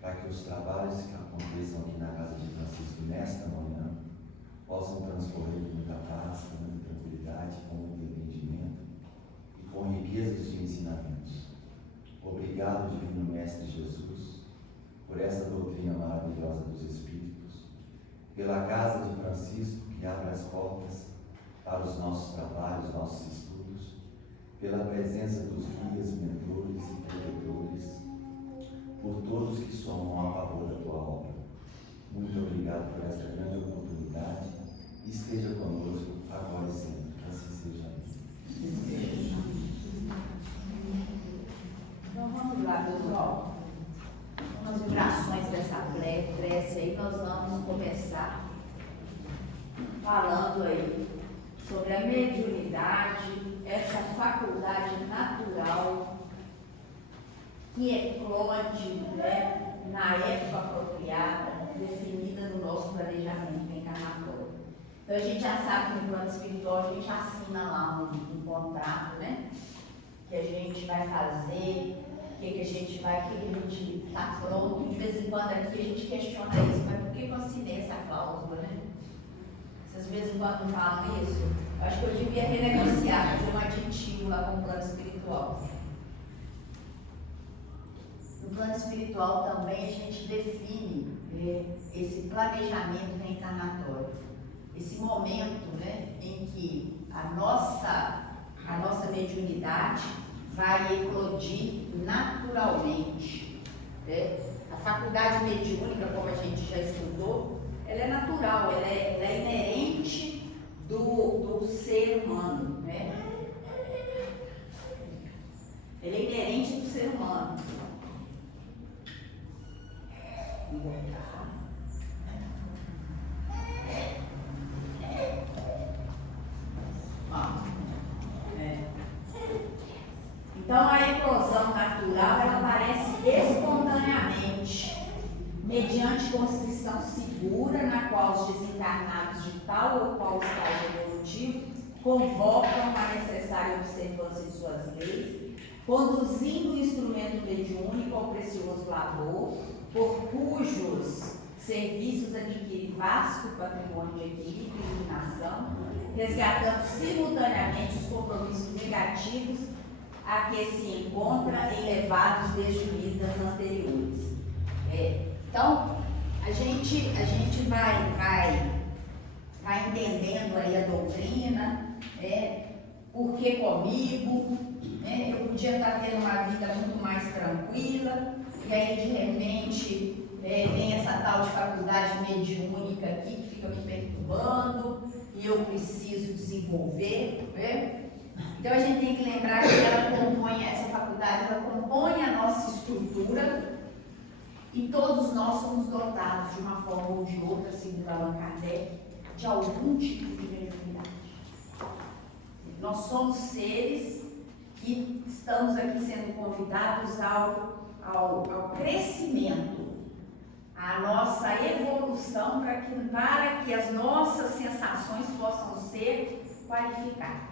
para que os trabalhos que aconteçam aqui na casa de Francisco nesta manhã possam transcorrer com muita paz, com muita tranquilidade, com muito entendimento e com riquezas de ensinamentos. Obrigado, Divino Mestre Jesus, por essa doutrina maravilhosa dos Espíritos, pela casa de Francisco que abre as portas para os nossos trabalhos, nossos estudos, pela presença dos guias, mentores e protetores, por todos que somam a favor da tua obra. Muito obrigado por esta grande oportunidade e esteja conosco agora e sempre. Que assim seja. Então vamos lá, pessoal. Umas vibrações dessa prece aí, nós vamos começar falando aí sobre a mediunidade, essa faculdade natural que eclode, né, na época apropriada, definida no nosso planejamento encarnatório. Então a gente já sabe que no plano espiritual a gente assina lá um contrato, né? Que a gente vai fazer, o que a gente vai, o que a gente está pronto. De vez em quando aqui a gente questiona isso, mas por que eu assinei essa cláusula, né? Vocês de vez em quando falam isso? Eu acho que eu devia renegociar, fazer um aditivo lá com o plano espiritual. No plano espiritual também a gente define esse planejamento reencarnatório, esse momento, né, em que a nossa mediunidade vai eclodir naturalmente. A faculdade mediúnica, como a gente já estudou, ela é natural, ela é inerente do ser humano, né? Ela é inerente do ser humano. Então a eclosão natural ela aparece espontaneamente, mediante constrição segura, na qual os desencarnados de tal ou qual estágio evolutivo convocam a necessária observância de suas leis, conduzindo o instrumento mediúnico ao precioso labor, por cujos serviços adquire vasto patrimônio de equilíbrio e iluminação, resgatando simultaneamente os compromissos negativos a que se encontra elevados desde vidas anteriores. Então, a gente vai entendendo aí a doutrina, por que comigo, eu podia estar tendo uma vida muito mais tranquila, e aí de repente vem essa tal de faculdade mediúnica aqui que fica me perturbando, e eu preciso desenvolver, Então a gente tem que lembrar que essa faculdade compõe a nossa estrutura, e todos nós somos dotados de uma forma ou de outra, segundo Allan Kardec, de algum tipo de mediunidade. Nós somos seres que estamos aqui sendo convidados ao crescimento, à nossa evolução, para que as nossas sensações possam ser qualificadas.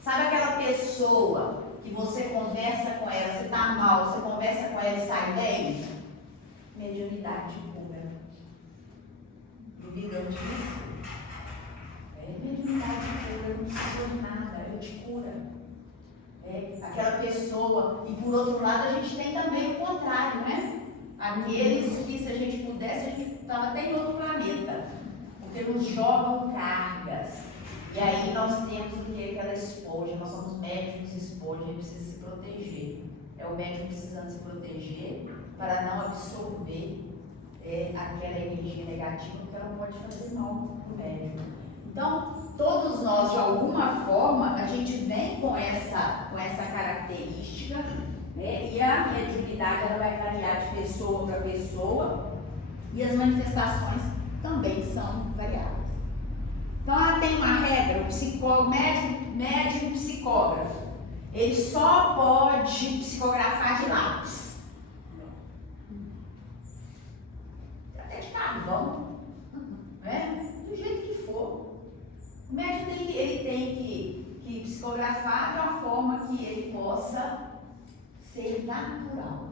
Sabe aquela pessoa que você conversa com ela, você está mal, você conversa com ela e sai bem? Mediunidade pura. Duvidam disso? Mediunidade pura, não precisa de nada, ela te cura. Aquela pessoa, e por outro lado a gente tem também o contrário, né? Aqueles que, se a gente pudesse, a gente estava até em outro planeta, porque nos jogam cargas. E aí nós temos o que? Aquela esponja, nós somos médicos esponja, a gente precisa se proteger. É o médico precisando se proteger para não absorver aquela energia negativa, porque ela pode fazer mal para o médico. Então, todos nós, de alguma forma, a gente vem com essa característica, e a mediunidade ela vai variar de pessoa para pessoa, e as manifestações também são variáveis. Então, ela tem uma regra, o médico e psicógrafo, ele só pode psicografar de lápis. Até de carvão, do jeito que for. O médico ele tem que psicografar de uma forma que ele possa ser natural.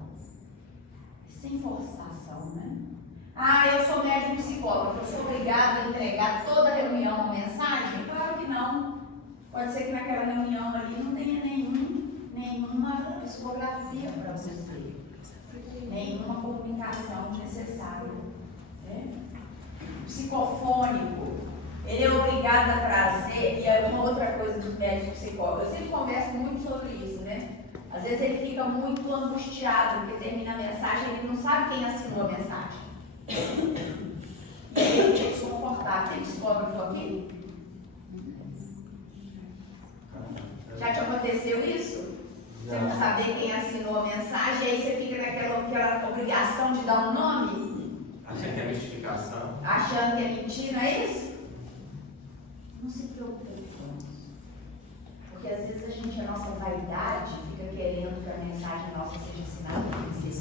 sem forçação, né? Ah, eu sou médium psicólogo, eu sou obrigada a entregar toda reunião uma mensagem? Claro que não. Pode ser que naquela reunião ali não tenha nenhuma psicografia para você, nenhuma comunicação necessária. Né? Psicofônico, ele é obrigado a trazer, e é uma outra coisa do médico psicólogo, eu sempre converso muito sobre isso, né? Às vezes ele fica muito angustiado, porque termina a mensagem, ele não sabe quem assinou a mensagem. E ele fica desconfortável. Tem psicógrafo aqui? Já te aconteceu isso? Você não saber quem assinou a mensagem, e aí você fica naquela obrigação de dar um nome? Achando que é mistificação. Achando que é mentira, é isso? Não se preocupe com isso. Porque às vezes a nossa vaidade, fica querendo que a mensagem nossa seja assinada por vocês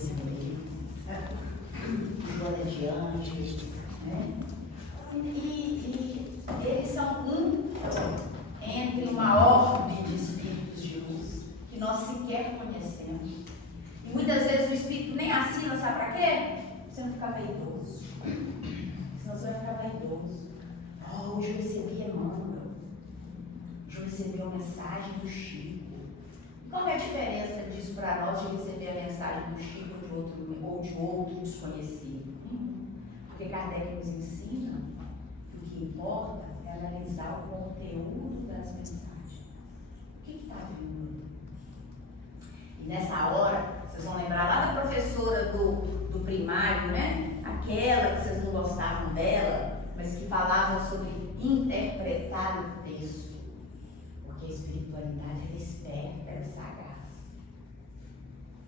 adiante, né? E eles são entre uma ordem de espíritos de luz que nós sequer conhecemos. E muitas vezes o espírito nem assina, sabe para quê? Você não ficar vaidoso. Senão você vai ficar vaidoso. Oh, hoje eu recebi Emmanuel. Hoje eu recebi uma mensagem do Chico. Qual é a diferença disso para nós de receber a mensagem do Chico ou de outro desconhecido? Porque Kardec nos ensina que o que importa é analisar o conteúdo das mensagens. O que está vindo? E nessa hora, vocês vão lembrar lá da professora do primário, né? Aquela que vocês não gostavam dela, mas que falava sobre interpretar o texto. Porque a espiritualidade é esperta, é sagaz.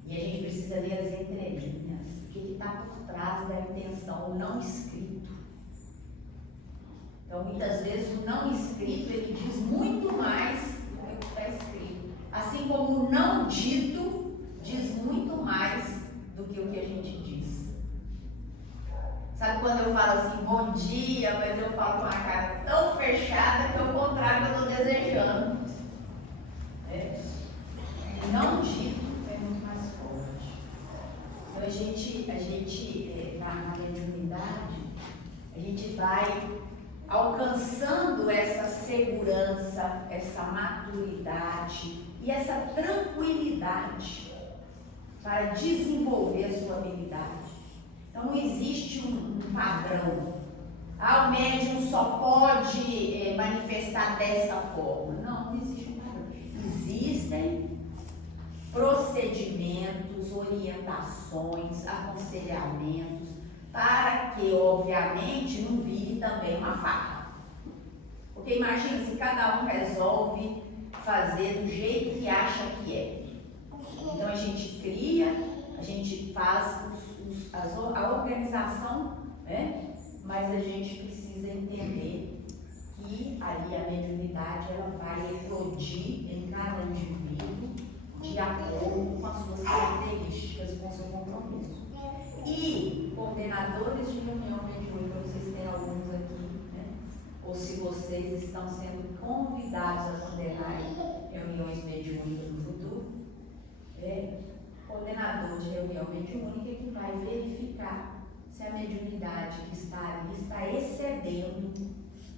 E a gente precisa ler as entrelinhas. O que está por trás da intenção, o não escrito. Então, muitas vezes, o não escrito, ele diz muito mais do que o que está escrito. Assim como o não dito diz muito mais do que o que a gente diz. Sabe quando eu falo assim, bom dia, mas eu falo com a cara tão fechada que é o contrário que eu estou desejando. Não dito é muito mais forte. Então, a gente na mediunidade, a gente vai alcançando essa segurança, essa maturidade e essa tranquilidade para desenvolver a sua habilidade. Então, não existe um padrão. O médium só pode manifestar dessa forma. Não existe um padrão. Existem procedimentos, orientações, aconselhamentos, para que, obviamente, não vire também uma faca. Porque imagina se cada um resolve fazer do jeito que acha que é. Então a gente cria, a gente faz a organização, né? Mas a gente precisa entender que ali a mediunidade ela vai eclodir em cada indivíduo de acordo com as suas características e com o seu compromisso. E coordenadores de reunião mediúnica, vocês têm alguns aqui, né? Ou se vocês estão sendo convidados a coordenar reuniões mediúnicas no futuro, coordenador de reunião mediúnica que vai verificar se a mediunidade que está ali está excedendo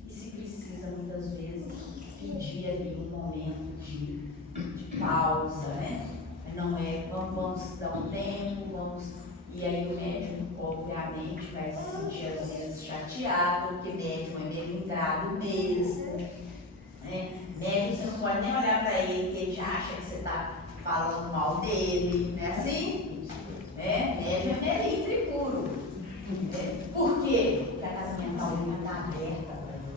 e se precisa muitas vezes pedir ali um momento de pausa, né? Não vamos dar um tempo, e aí o médium obviamente vai se sentir às vezes chateado, porque médium é melindrado mesmo, né? Médium você não pode nem olhar para ele, porque ele já acha que você está falando mal dele, não é assim? Médium é melindre puro. Por quê? Porque a casa mental está aberta para ele.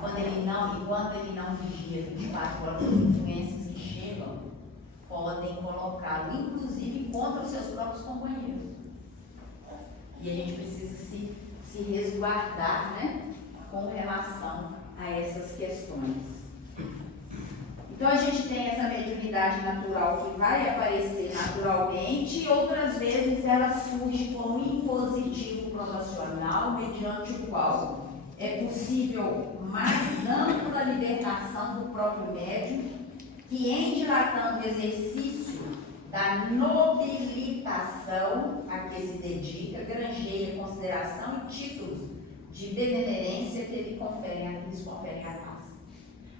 Quando ele não vigia 24 horas, as influências que chegam podem colocá-lo, inclusive, contra os seus próprios companheiros. E a gente precisa se resguardar, né, com relação a essas questões. Então, a gente tem essa mediunidade natural que vai aparecer naturalmente e outras vezes ela surge como impositivo proporcional, mediante o qual é possível mais ampla libertação do próprio médium, que em dilatando o exercício da nobilitação a que se dedica, granjeia consideração e títulos de benemerência que lhes conferem a paz.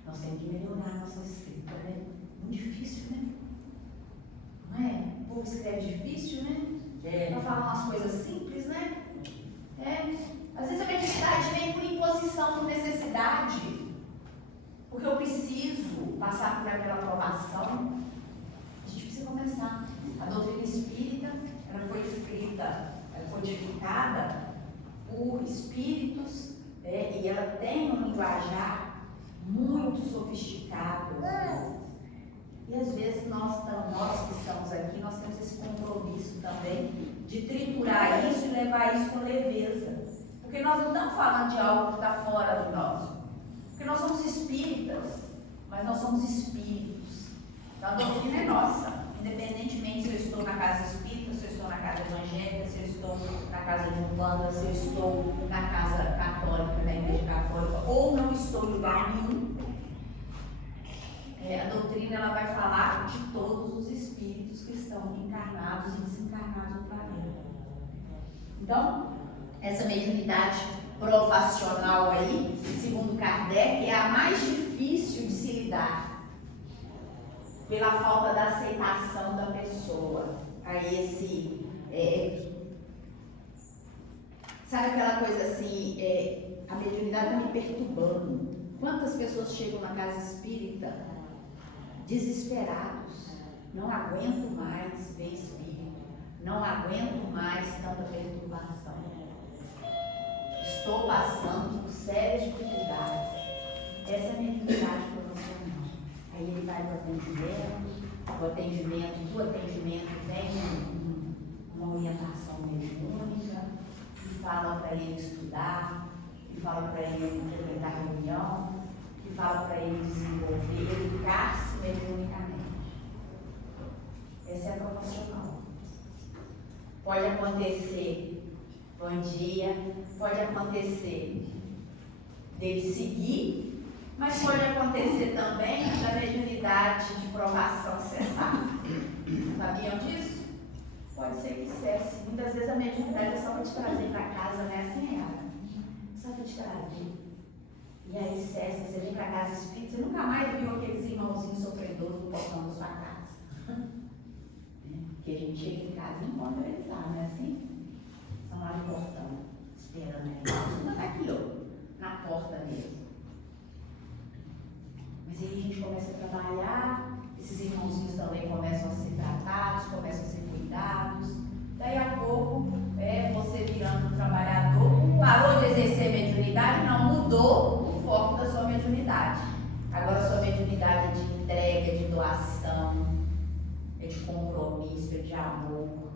Nós temos que melhorar a nossa escrita, né? Muito difícil, né? Não é? O povo escreve difícil, né? Para falar umas coisas simples, né? Às vezes a mediunidade vem por imposição, por necessidade, porque eu preciso passar por aquela aprovação. A gente precisa começar. A doutrina espírita, ela foi escrita, codificada por espíritos, e ela tem um linguajar muito sofisticado. E às vezes nós que estamos aqui, nós temos esse compromisso também de triturar isso e levar isso com leveza. Porque nós não estamos falando de algo que está fora de nós. Porque nós somos espíritas, mas nós somos espíritos. Então a doutrina é nossa. Independentemente se eu estou na casa espírita, se eu estou na casa evangélica, se eu estou na casa de Umbanda, se eu estou na casa católica, na igreja católica, ou não estou em lugar nenhum, a doutrina ela vai falar de todos os espíritos que estão encarnados e desencarnados no planeta. Então, essa mediunidade provacional aí, segundo Kardec, é a mais difícil de se lidar, pela falta da aceitação da pessoa a esse, sabe aquela coisa assim, a mediunidade está me perturbando. Quantas pessoas chegam na casa espírita desesperados, não aguento mais ver espírito, não aguento mais tanta perturbação, estou passando por sérias dificuldades. Essa é a mediunidade profissional. Aí ele vai para o atendimento, do atendimento vem uma orientação mediúnica, que fala para ele estudar, que fala para ele frequentar reunião, que fala para ele desenvolver, educar-se mediunicamente. Essa é a profissional. Pode acontecer, bom dia, pode acontecer dele seguir, mas pode acontecer também da mediunidade de provação cessar. Sabiam disso? Pode ser que cesse. Muitas vezes a mediunidade é só para te trazer para casa, né? Assim é ela. Só para te trazer. E aí cessa, você vem para casa espírita, você nunca mais viu aqueles irmãozinhos sofredores no portão da sua casa. Porque a gente chega em casa e encontra eles lá, não é assim? Estão lá no portão, esperando ele. Não está aqui, ó, na porta mesmo. Mas aí a gente começa a trabalhar, esses irmãozinhos também começam a ser tratados, começam a ser cuidados. Daí a pouco, você virando um trabalhador, parou de exercer mediunidade, não, mudou o foco da sua mediunidade. Agora a sua mediunidade é de entrega, é de doação, é de compromisso, é de amor.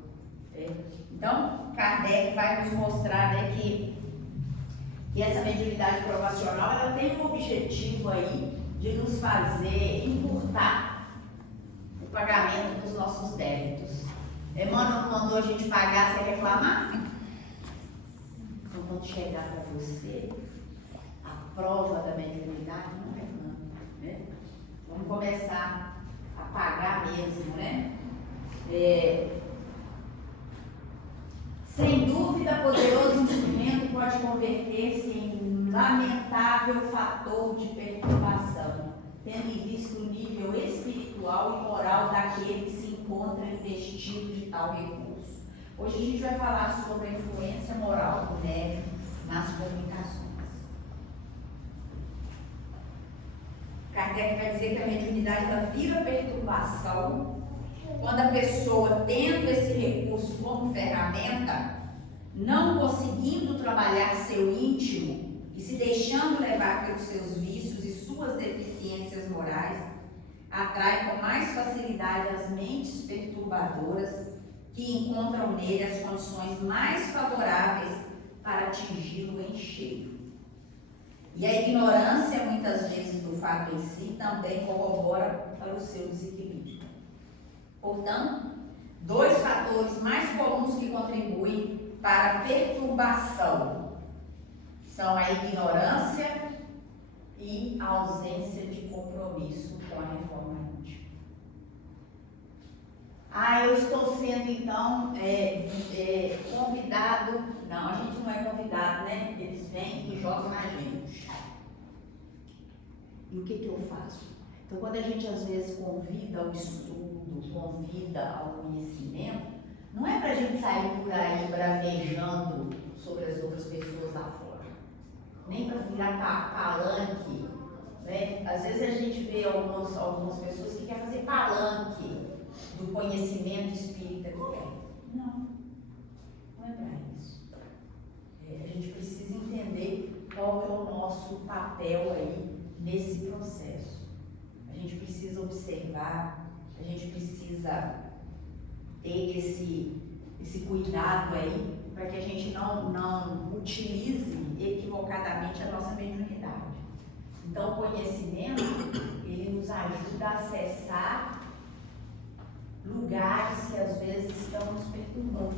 Então, Kardec vai nos mostrar, né, que essa mediunidade provacional, ela tem um objetivo aí de nos fazer encurtar o pagamento dos nossos débitos. Emmanuel não mandou a gente pagar sem reclamar? Então, quando chegar para você a prova da mediunidade, não reclama, né? Vamos começar a pagar mesmo, né? Sem dúvida, poderoso instrumento pode converter-se em lamentável fator de perturbação, tendo em vista o nível espiritual e moral daquele que se encontra investido de tal recurso. Hoje a gente vai falar sobre a influência moral do médium nas comunicações. Kardec vai dizer que a mediunidade ela vira perturbação quando a pessoa, tendo esse recurso como ferramenta, não conseguindo trabalhar seu íntimo e se deixando levar pelos seus vícios e suas deficiências morais, atrai com mais facilidade as mentes perturbadoras que encontram nele as condições mais favoráveis para atingi-lo em cheio. E a ignorância, muitas vezes, do fato em si também corrobora para o seu desequilíbrio. Portanto, dois fatores mais comuns que contribuem para a perturbação são a ignorância e a ausência de compromisso com a reforma íntima. eu estou sendo então convidado. Não, a gente não é convidado, né? Eles vêm e jogam na gente. E o que eu faço? Então, quando a gente às vezes convida ao estudo, convida ao conhecimento, não é para a gente sair por aí bravejando sobre as outras pessoas lá fora, nem para virar palanque, né? Às vezes a gente vê algumas pessoas que querem fazer palanque do conhecimento espírita que tem. Não é para isso. A gente precisa entender qual é o nosso papel aí nesse processo. A gente precisa observar, a gente precisa ter esse cuidado aí para que a gente não utilize equivocadamente a nossa mediunidade. Então, o conhecimento, ele nos ajuda a acessar lugares que às vezes estão nos perturbando.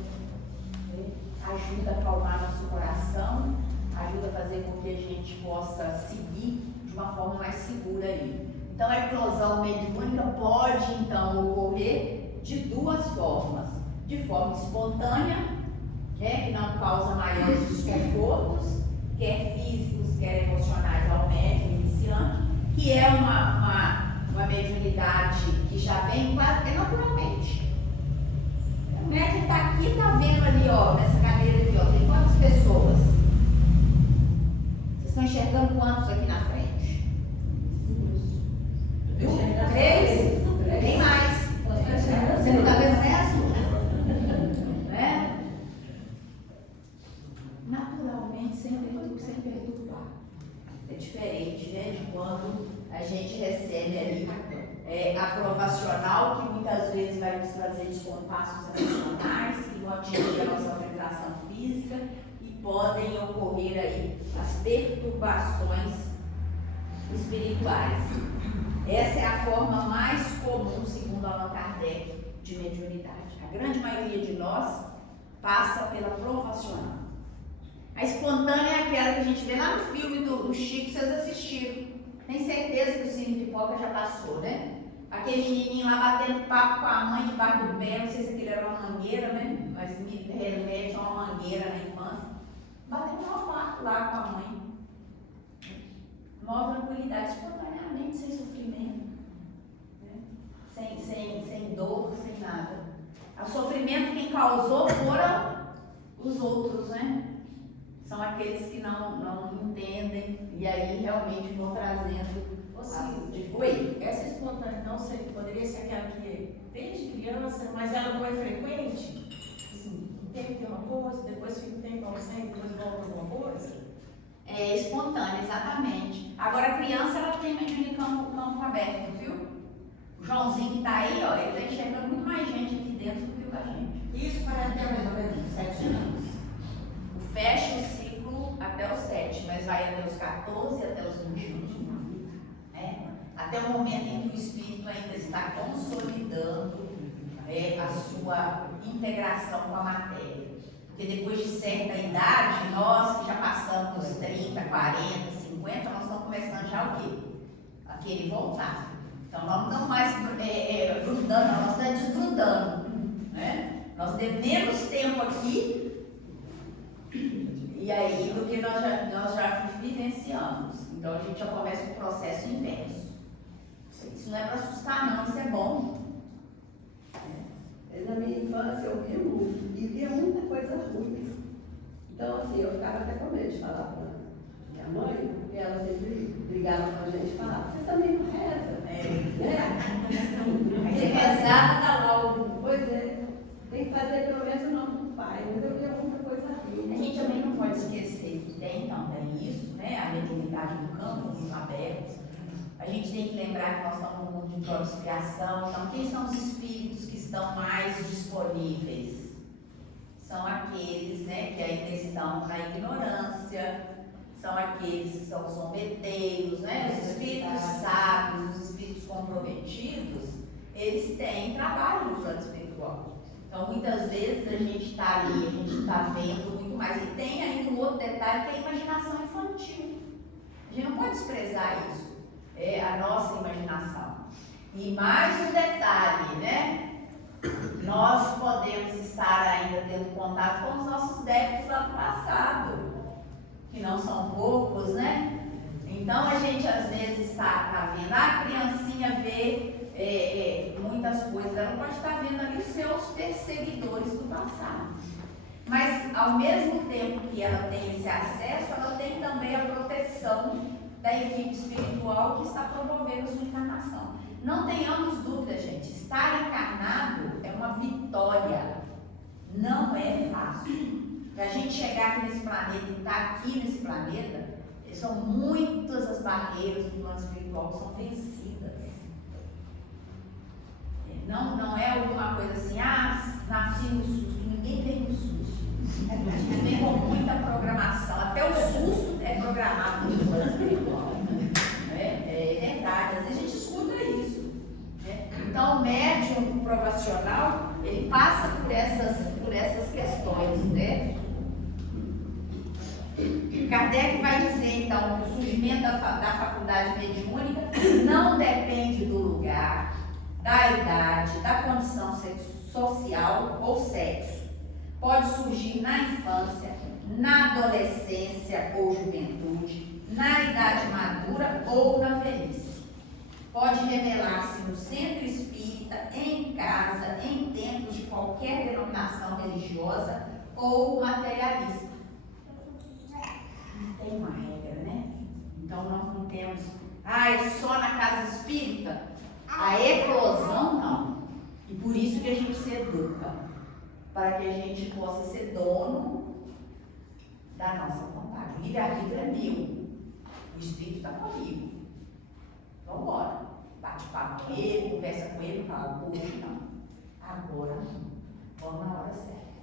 Ajuda a acalmar nosso coração, ajuda a fazer com que a gente possa seguir de uma forma mais segura aí. Então, a eclosão mediúnica pode, então, ocorrer de duas formas. De forma espontânea, né, que não causa maiores desconfortos, quer físicos, quer emocionais ao médium iniciante, que é uma mediunidade que já vem quase naturalmente. O médium está aqui, está vendo ali, ó, nessa cadeira aqui, ó, tem quantas pessoas? Vocês estão enxergando quantos aqui na frente? Viu? 3? Nem mais. Você não está vendo o resto? Né? Naturalmente, sem perturbar. É diferente, né, de quando a gente recebe ali a provacional, que muitas vezes vai nos trazer descompassos emocionais, que vão atingir a nossa organização física e podem ocorrer aí as perturbações espirituais. Essa é a forma mais comum, segundo Allan Kardec, de mediunidade. A grande maioria de nós passa pela provacional. A espontânea é aquela que a gente vê lá no filme do Chico, vocês assistiram. Tem certeza que o Cine Pipoca já passou, né? Aquele menininho lá batendo papo com a mãe debaixo do pé, não sei se aquilo era uma mangueira, né? Mas me remete a uma mangueira na infância. Batendo um papo lá com a mãe. Maior tranquilidade, espontaneamente, sem sofrimento. Né? Sem dor, sem nada. O sofrimento quem causou foram os outros, né? São aqueles que não entendem e aí realmente vão trazendo. Oi? Essa espontânea não poderia ser aquela que desde criança, mas ela não é frequente? Assim, um tempo tem uma coisa, depois fica um tempo ausente, depois volta alguma coisa? É espontânea, exatamente. Agora a criança ela tem mediunidade campo aberto, viu? O Joãozinho que está aí, ó, ele está enxergando muito mais gente aqui dentro do que o da gente. Isso para até mais ou menos 7 anos. Fecha o ciclo até os 7, mas vai até os 14 até os 21. Né? Até o momento em que o espírito ainda está consolidando a sua integração com a matéria. Porque depois de certa idade, nós que já passamos dos 30, 40, 50, nós estamos começando já o quê? A querer voltar. Então nós não estamos mais grudando, nós estamos desgrudando. Né? Nós temos menos tempo aqui e aí do que nós já vivenciamos. Então a gente já começa o processo inverso. Isso não é para assustar não, isso é bom. Na minha infância eu via muito, e via muita coisa ruim. Então assim, eu ficava até com medo de falar para minha mãe, porque ela sempre brigava com a gente e falava, você também não reza. Aí você rezava, dá logo. Pois é, tem que fazer pelo menos o nome do pai, mas eu via muita coisa ruim. A gente também não pode esquecer que tem também isso, né? A mediunidade do campo muito aberto. A gente tem que lembrar que nós estamos num mundo de prova de expiação. Então, quem são os espíritos que estão mais disponíveis? São aqueles, né, que ainda estão na ignorância, são aqueles que são zombeteiros, né? Os espíritos sábios, os espíritos comprometidos, eles têm trabalho no plano espiritual. Então, muitas vezes a gente está ali, a gente está vendo muito mais. E tem ainda um outro detalhe que é a imaginação infantil. A gente não pode desprezar isso. É a nossa imaginação. E mais um detalhe, né? estaria tendo contato com os nossos débitos lá do passado, que não são poucos, né? Então a gente às vezes está vendo, a criancinha vê muitas coisas, ela pode estar vendo ali os seus perseguidores do passado. Mas ao mesmo tempo que ela tem esse acesso, ela tem também a proteção da equipe espiritual que está promovendo a sua encarnação. Não tenhamos dúvida, gente, estar encarnado é uma vitória, não é fácil. Para a gente chegar aqui nesse planeta e estar aqui nesse planeta, são muitas as barreiras do plano espiritual que são vencidas. Não é alguma coisa assim, nasci no susto, ninguém vem no susto. A gente vem com muita programação, até o susto é programado no plano espiritual. É verdade, às vezes a gente escuta isso. Né? Então o médium profissional, ele passa por essas questões, né? Kardec vai dizer então que o surgimento da faculdade mediúnica não depende do lugar, da idade, da condição social ou sexo. Pode surgir na infância, na adolescência ou juventude, na idade madura ou na velhice. Pode revelar-se no centro espírita, em casa, em templos de qualquer denominação religiosa ou materialista. Tem uma regra, né? Então nós não temos, é só na casa espírita. A eclosão não. E por isso que a gente se educa, para que a gente possa ser dono da nossa vontade. O livre-arbítrio é meu, o espírito está comigo. Vamos embora. Bate papo com ele, conversa com ele, fala, hoje não. Agora não. Vamos na hora certa.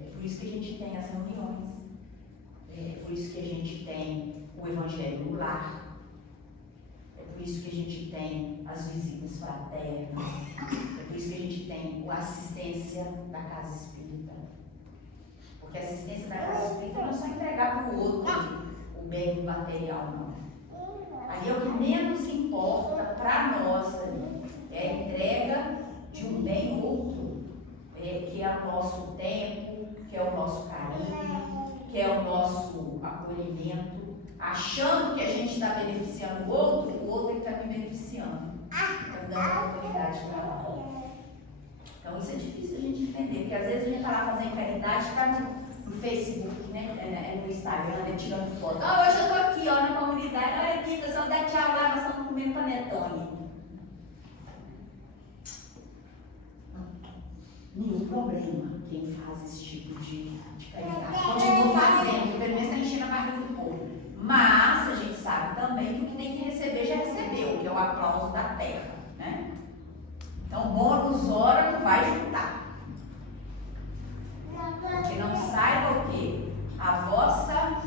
É por isso que a gente tem as reuniões. É por isso que a gente tem o Evangelho no lar. É por isso que a gente tem as visitas fraternas. É por isso que a gente tem a assistência da casa espírita. Porque a assistência da casa espírita não é só entregar para o outro o bem material, não. Ali é o que menos importa para nós ali. É a entrega de um bem outro. Que é o nosso tempo, que é o nosso carinho, que é o nosso acolhimento, achando que a gente está beneficiando o outro é que está me beneficiando, está me dando oportunidade de trabalho. Então isso é difícil a gente entender, porque às vezes a gente está lá fazendo caridade, está no Facebook, né, no Instagram, né, tirando foto. Hoje eu estou aqui na comunidade, olha aqui, pessoal, dá tchau lá, nós estamos comendo panetone. Nenhum problema quem faz esse tipo de caridade. Continua fazendo, pelo menos está enchendo a barriga do povo. Mas a gente sabe também que o que tem que receber já recebeu, que é o aplauso da terra. Né? Então, bônus hora não vai juntar. Porque não saiba o quê? A vossa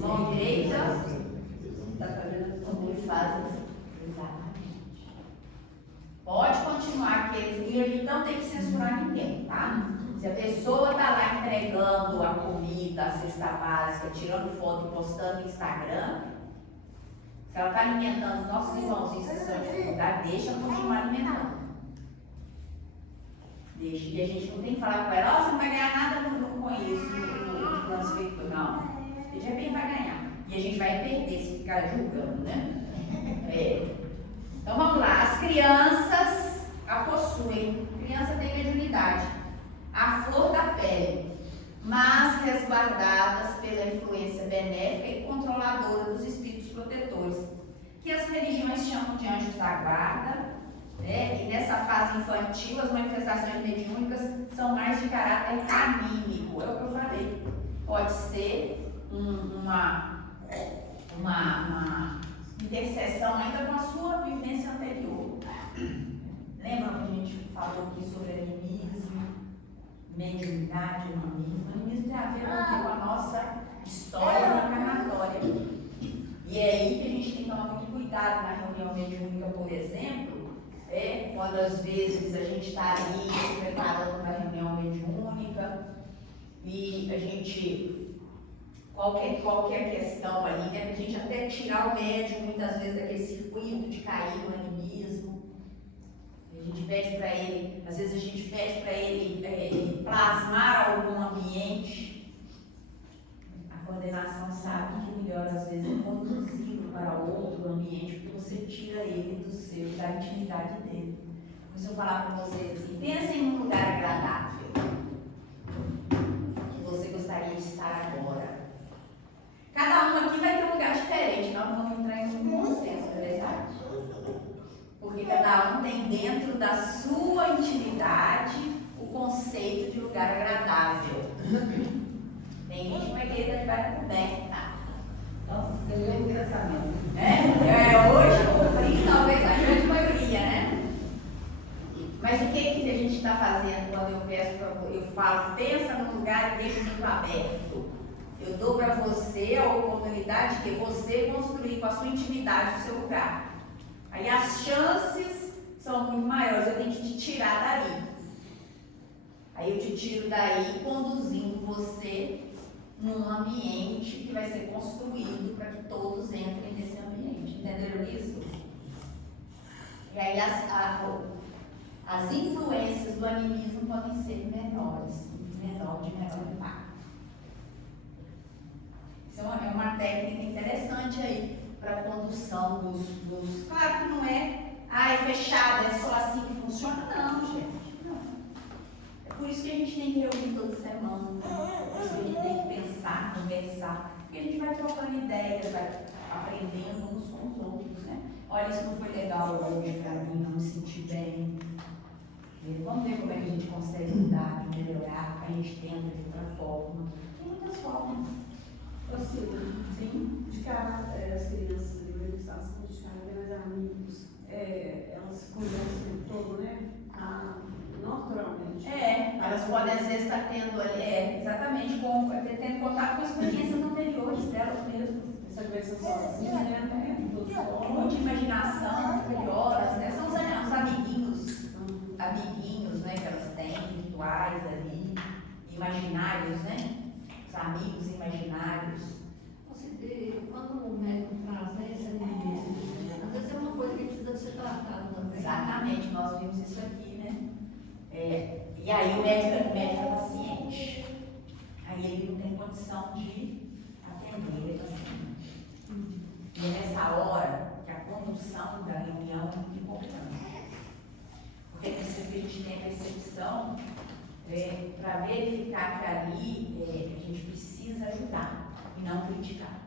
mão direita está fazendo como ele faz assim. Exatamente. Pode continuar aqueles, e ele não tem que censurar ninguém, tá? Se a pessoa está lá entregando a comida, a cesta básica, tirando foto e postando no Instagram, se ela está alimentando os nossos irmãozinhos que estão em dificuldade, deixa ela continuar alimentando. Deixa. E a gente não tem que falar com ela, você não vai ganhar nada com isso, no plano espiritual. Não. De repente vai ganhar. E a gente vai perder se ficar julgando, né? Então vamos lá. As crianças a possuem. A criança tem mediunidade. A flor da pele, mas resguardadas pela influência benéfica e controladora dos espíritos protetores, que as religiões chamam de anjos da guarda, né? E nessa fase infantil as manifestações mediúnicas são mais de caráter anímico, é o que eu falei. Pode ser uma interseção ainda com a sua vivência anterior. Lembra que a gente falou aqui sobre animismo, mediunidade, animismo? Animismo tem a ver com a nossa história encarnatória. E é aí que a gente tem que tomar muito cuidado na reunião mediúnica, por exemplo, quando às vezes a gente está ali se preparando para a reunião mediúnica e a gente, qualquer questão ali, né, a gente até tirar o médium muitas vezes daquele circuito de cair no animismo. A gente pede para ele, às vezes a gente pede para ele plasmar algum ambiente. A coordenação sabe que o melhor às vezes é conduzi-lo para outro ambiente, porque você tira ele da intimidade dele. Por isso eu vou falar para vocês assim, pensem em um lugar agradável, que você gostaria de estar agora. Cada um aqui vai ter um lugar diferente, nós não vamos entrar em um consenso, não é verdade? Porque cada um tem dentro da sua intimidade o conceito de lugar agradável. Tem gente que vai querer estar debaixo do beco, tá? Nossa, você lê um pensamento. Hoje o frio talvez a grande maioria, né? Mas o que a gente está fazendo quando eu peço para você? Eu falo, pensa no lugar e deixa muito aberto. Eu dou para você a oportunidade de você construir com a sua intimidade o seu lugar. Aí as chances são muito maiores, eu tenho que te tirar daí. Aí eu te tiro daí conduzindo você num ambiente que vai ser construído para que todos entrem nesse ambiente. Entenderam isso? E aí as influências do animismo podem ser menores, de menor impacto. Isso é uma técnica interessante aí para a condução dos... Claro que não é fechada, é só assim que funciona, não, gente. Não. É por isso que a gente tem que reunir toda semana, por isso que a gente tem que pensar, conversar, porque a gente vai trocando ideias, vai aprendendo uns com os outros, né? Olha, isso não foi legal hoje para mim, não me senti bem. Vamos ver como é que a gente consegue mudar, melhorar, a gente tenta de outra forma. Tem muitas formas. Sim, de cara, as crianças de organização de cara, grandes amigos, elas conversam todo, né? Naturalmente. Elas podem às vezes estar tendo ali, exatamente, tendo contato com experiências anteriores delas mesmas. Essa conversação assim, né? Muita imaginação, melhoras, né? São os amiguinhos, né, que elas têm, virtuais ali, imaginários, né? Os amigos imaginários. Quando o médico traz esse animismo, às vezes é uma coisa que precisa ser tratada também. Exatamente, nós vimos isso aqui, né? E aí o médico é paciente. Aí ele não tem condição de atender, ele é paciente. E é nessa hora que a condução da reunião é muito importante. Porque precisa que a gente tenha percepção para verificar que ali a gente precisa ajudar e não criticar.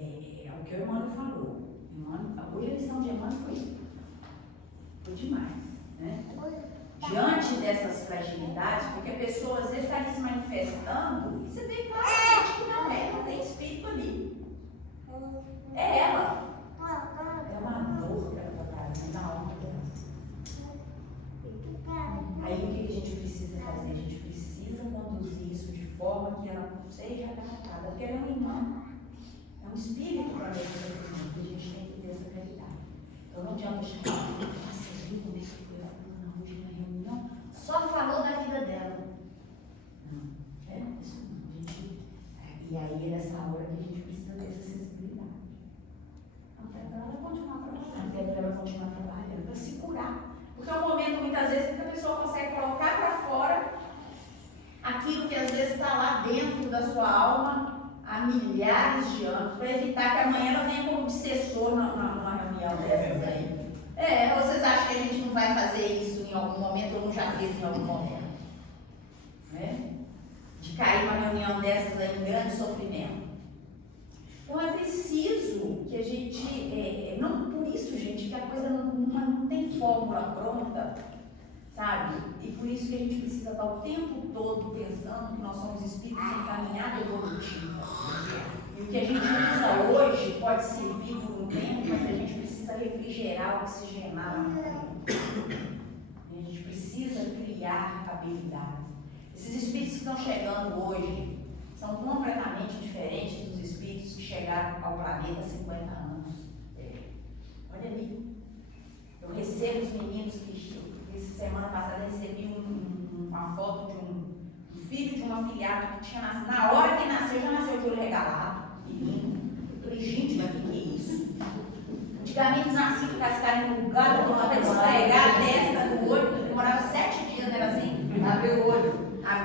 É o que o Emmanuel falou. Hoje a lição de Emmanuel foi demais, né? Diante dessas fragilidades, porque a pessoa às vezes está ali se manifestando e você vê claramente que não tem espírito ali. É ela. É uma dor que ela está trazendo na alma dela. Aí o que a gente precisa fazer? A gente precisa conduzir isso de forma que ela seja agradável, porque ela é uma irmã, é um espírito para a vida da irmã, que a gente tem que ter essa realidade. Então não adianta chegar, você viu como é que foi a fulana hoje na reunião? Só falou da vida dela. Não, isso não. E aí é nessa hora que a gente precisa ter essa sensibilidade. Até para ela continuar trabalhando, para se curar. Porque é um momento, muitas vezes, que a pessoa consegue colocar para fora aquilo que às vezes está lá dentro da sua alma há milhares de anos, para evitar que amanhã ela venha como obsessor numa reunião dessas aí. Vocês acham que a gente não vai fazer isso em algum momento, ou não já fez em algum momento? Né? De cair numa reunião dessas aí em grande sofrimento. Então é preciso que a gente, não por isso, gente, que a coisa não tem fórmula pronta, sabe? E por isso que a gente precisa estar o tempo todo pensando que nós somos espíritos em caminhada evolutiva. E o que a gente usa hoje pode servir por um tempo, mas a gente precisa refrigerar, oxigenar no tempo. A gente precisa criar habilidades. Esses espíritos que estão chegando hoje são completamente diferentes dos espíritos que chegaram ao planeta há 50 anos. Olha ali. Eu recebo os meninos que, semana passada, recebi uma foto de um filho de um afilhado que tinha nascido. Na hora que nasceu, já nasceu de olho regalado. Eu falei, gente, mas o que é isso? Antigamente nascia com cascara enrugada, com vontade de esfregar a testa no olho, demorava 7 dias, não era assim? Abre o olho.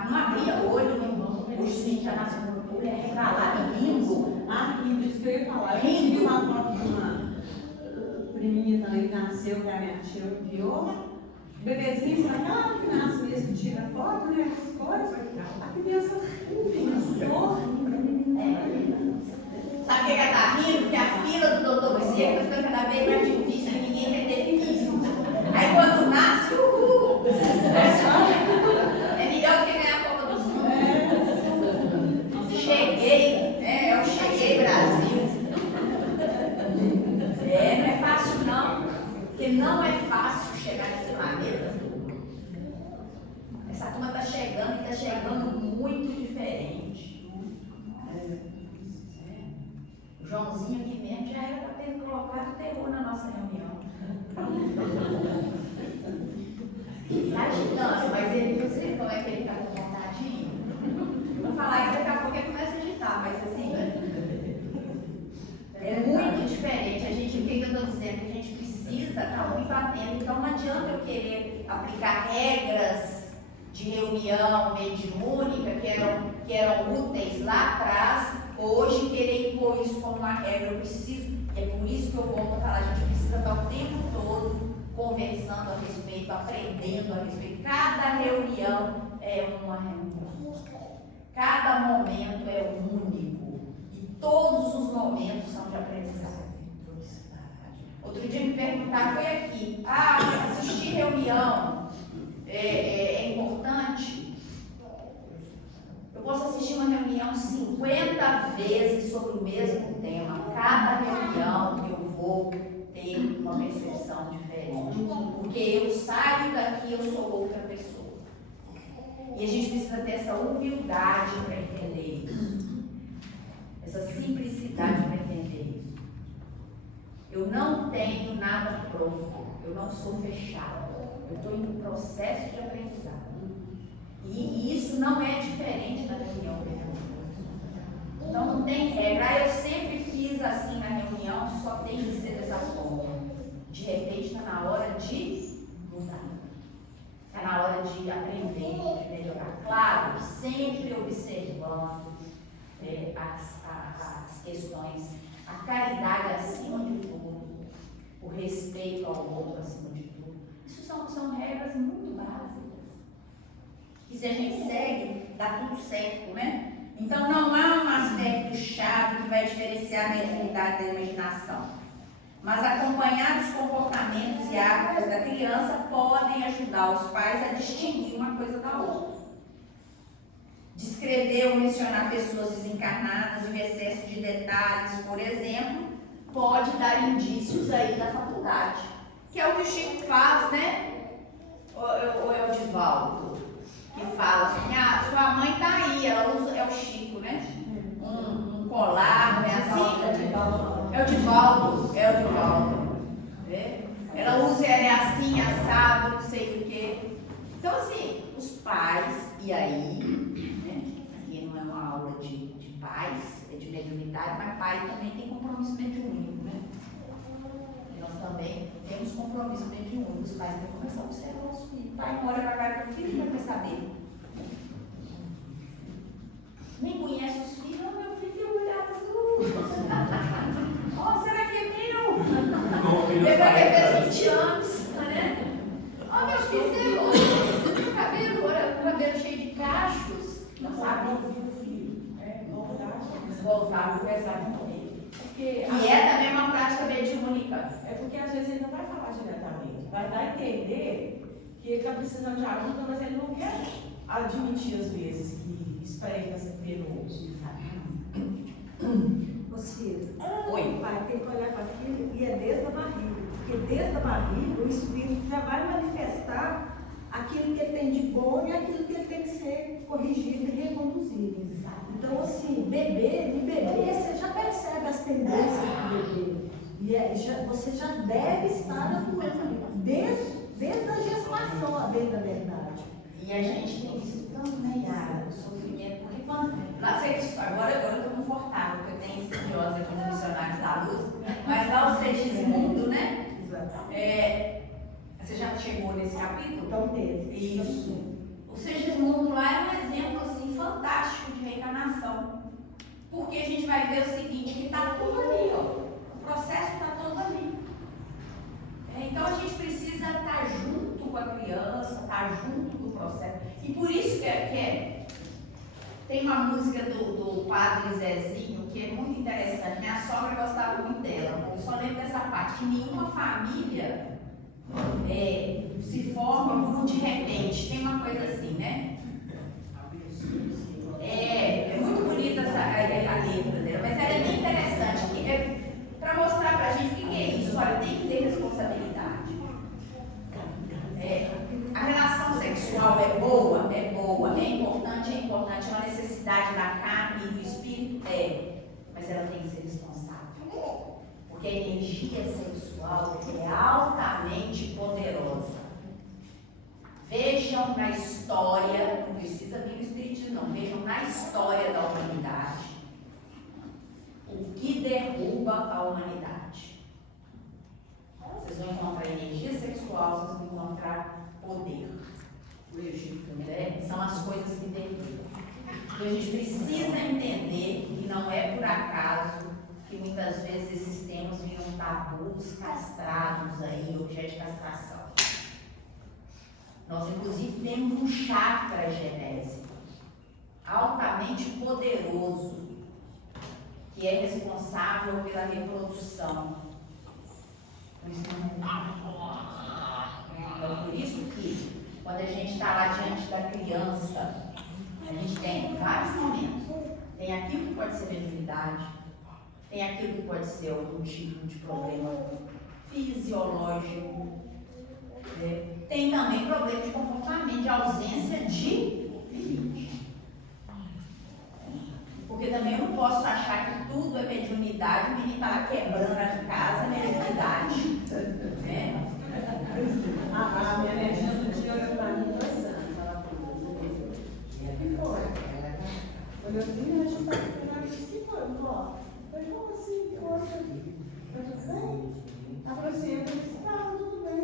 Não abria o olho, o juiz já nasceu com o olho regalado, lindo. Ah, rindo, isso que eu ia falar. Eu Rindo. recebi uma foto de uma priminha também que nasceu, que a minha tia me enviou. Bebezinho, sabe aquela que nasce mesmo, que tira foto, né? Essas coisas. A criança pensou. Sabe o que ela tá rindo? Porque a fila do doutor Bezerra está ficando cada vez mais difícil e ninguém quer ter filho. Aí quando nasce, uhul! É melhor do que ganhar a Copa do Mundo. Cheguei, eu cheguei Brasil. Não é fácil não, porque não é fácil chegar nesse planeta. Essa turma está chegando e está chegando muito diferente. O Joãozinho aqui mesmo já era para ter colocado terror na nossa reunião. Está agitando, mas você vê como é que ele está com vontadinho? Eu vou falar isso daqui a pouco ele começa a agitar, mas assim, é muito diferente. A gente, o que eu estou dizendo? Que a gente precisa estar muito atento. Então não adianta eu querer aplicar regras de reunião mediúnica que eram úteis lá atrás, hoje querer impor isso como uma regra. Eu preciso, e é por isso que eu volto a falar, a gente precisa estar o tempo todo conversando a respeito, aprendendo a respeito. Cada reunião é uma reunião. Cada momento é único. E todos os momentos são de aprendizado. Outro dia me perguntaram, foi aqui, assistir reunião é importante? Eu posso assistir uma reunião 50 vezes sobre o mesmo tema. Cada reunião eu vou ter uma percepção diferente. Porque eu saio daqui, eu sou outra pessoa. E a gente precisa ter essa humildade para entender isso. Essa simplicidade para entender isso. Eu não tenho nada pronto. Eu não sou fechada. Eu estou em um processo de aprendizado. E isso não é diferente da reunião. Então não tem regra. Eu sempre fiz assim na reunião, só tem que ser dessa forma. De repente está na hora de mudar. Está na hora de aprender, de melhorar. Claro, sempre observando as questões, a caridade acima de tudo, o respeito ao outro acima de tudo. Isso são regras muito básicas. E se a gente segue, dá tudo certo, né? Então não há um aspecto chave que vai diferenciar a mediunidade da imaginação. Mas acompanhar os comportamentos e hábitos da criança podem ajudar os pais a distinguir uma coisa da outra. Descrever ou mencionar pessoas desencarnadas em excesso de detalhes, por exemplo, pode dar indícios aí da faculdade. Que é o que o Chico faz, né? Ou é o Divaldo? Que fala assim, sua mãe está aí, ela usa, é o Chico, né? Um colar, não é assim? É o Divaldo. Ela usa, ela é assim, assado, não sei o quê. Então, assim, os pais, e aí, né? Aqui não é uma aula de pais, é de mediunidade, mas pai também tem compromisso mediúnico, né? Nós também temos compromisso mediúnico. Os pais têm que começar a observar os filhos. O pai não olha para cá e o filho vai saber. Nem conhece os filhos. Meu filho tem um olhar azul. Será que é meu? Depois que ele fez 20 anos, né? Meu filho, você tem o cabelo cheio de cachos. Não sabe ouvir o filho. Voltar a conversar com ele. E é também uma prática mediúnica. É porque às vezes ele não vai falar diretamente. Vai dar a entender que ele está precisando de ajuda, mas ele não quer admitir às vezes que espreita ser penoso. Você, Oi. o pai tem que olhar para a filha e é desde a barriga. Porque desde a barriga o espírito já vai manifestar aquilo que ele tem de bom e aquilo que ele tem que ser corrigido e reconduzido. Então, assim, bebê você já percebe as tendências do bebê. E você já deve estar desde a gestação, a bem da verdade. E a gente tem isso tanto, né, Yara? O sofrimento. Porque quando. Agora eu estou confortável, porque eu tenho estudiosa aqui nos missionários da da luz, mas lá o Segismundo, né? Exatamente. Você já chegou nesse capítulo? Então, dele. Isso. O Segismundo lá é um exemplo assim, fantástico de reencarnação. Porque a gente vai ver o seguinte, que está tudo ali, ó. O processo está todo ali. Então a gente precisa estar junto com a criança, estar junto com o processo. E por isso que tem uma música do Padre Zezinho que é muito interessante. Minha sogra gostava muito dela. Eu só lembro dessa parte, que nenhuma família se forma por um de repente. Tem uma coisa assim, né? É muito bonita a letra dela, mas ela é bem interessante, para mostrar pra gente o que é isso. Olha, tem que ter responsabilidade. A relação sexual é boa, é importante, é uma necessidade da carne e do espírito, mas ela tem que ser responsável. Porque a energia sexual é altamente poderosa. Vejam na história, não precisa vir no espiritismo não, vejam na história da humanidade o que derruba a humanidade. Vocês vão encontrar energia sexual, vocês vão encontrar poder. O Egito, né? São as coisas que derrubam. Então a gente precisa entender que não é por acaso que muitas vezes esses temas viram tabus, castrados aí, objeto de castração. Nós, inclusive, temos um chakra genésico altamente poderoso que é responsável pela reprodução. Então, por isso que, quando a gente está lá diante da criança, a gente tem vários momentos. Tem aquilo que pode ser mediunidade, tem aquilo que pode ser algum tipo de problema fisiológico, tem também problema de comportamento, de ausência de limite. Porque também eu não posso achar que tudo é mediunidade, o menino está lá quebrando a casa, mediunidade. Né? A minha netinha do dia olhou para mim 2 anos, ela falou, o que foi? Olhou assim, a gente está falando, o que foi, vó? Falei, como assim, força? Tá tudo bem? Ela falou assim, eu disse, tá, tudo bem.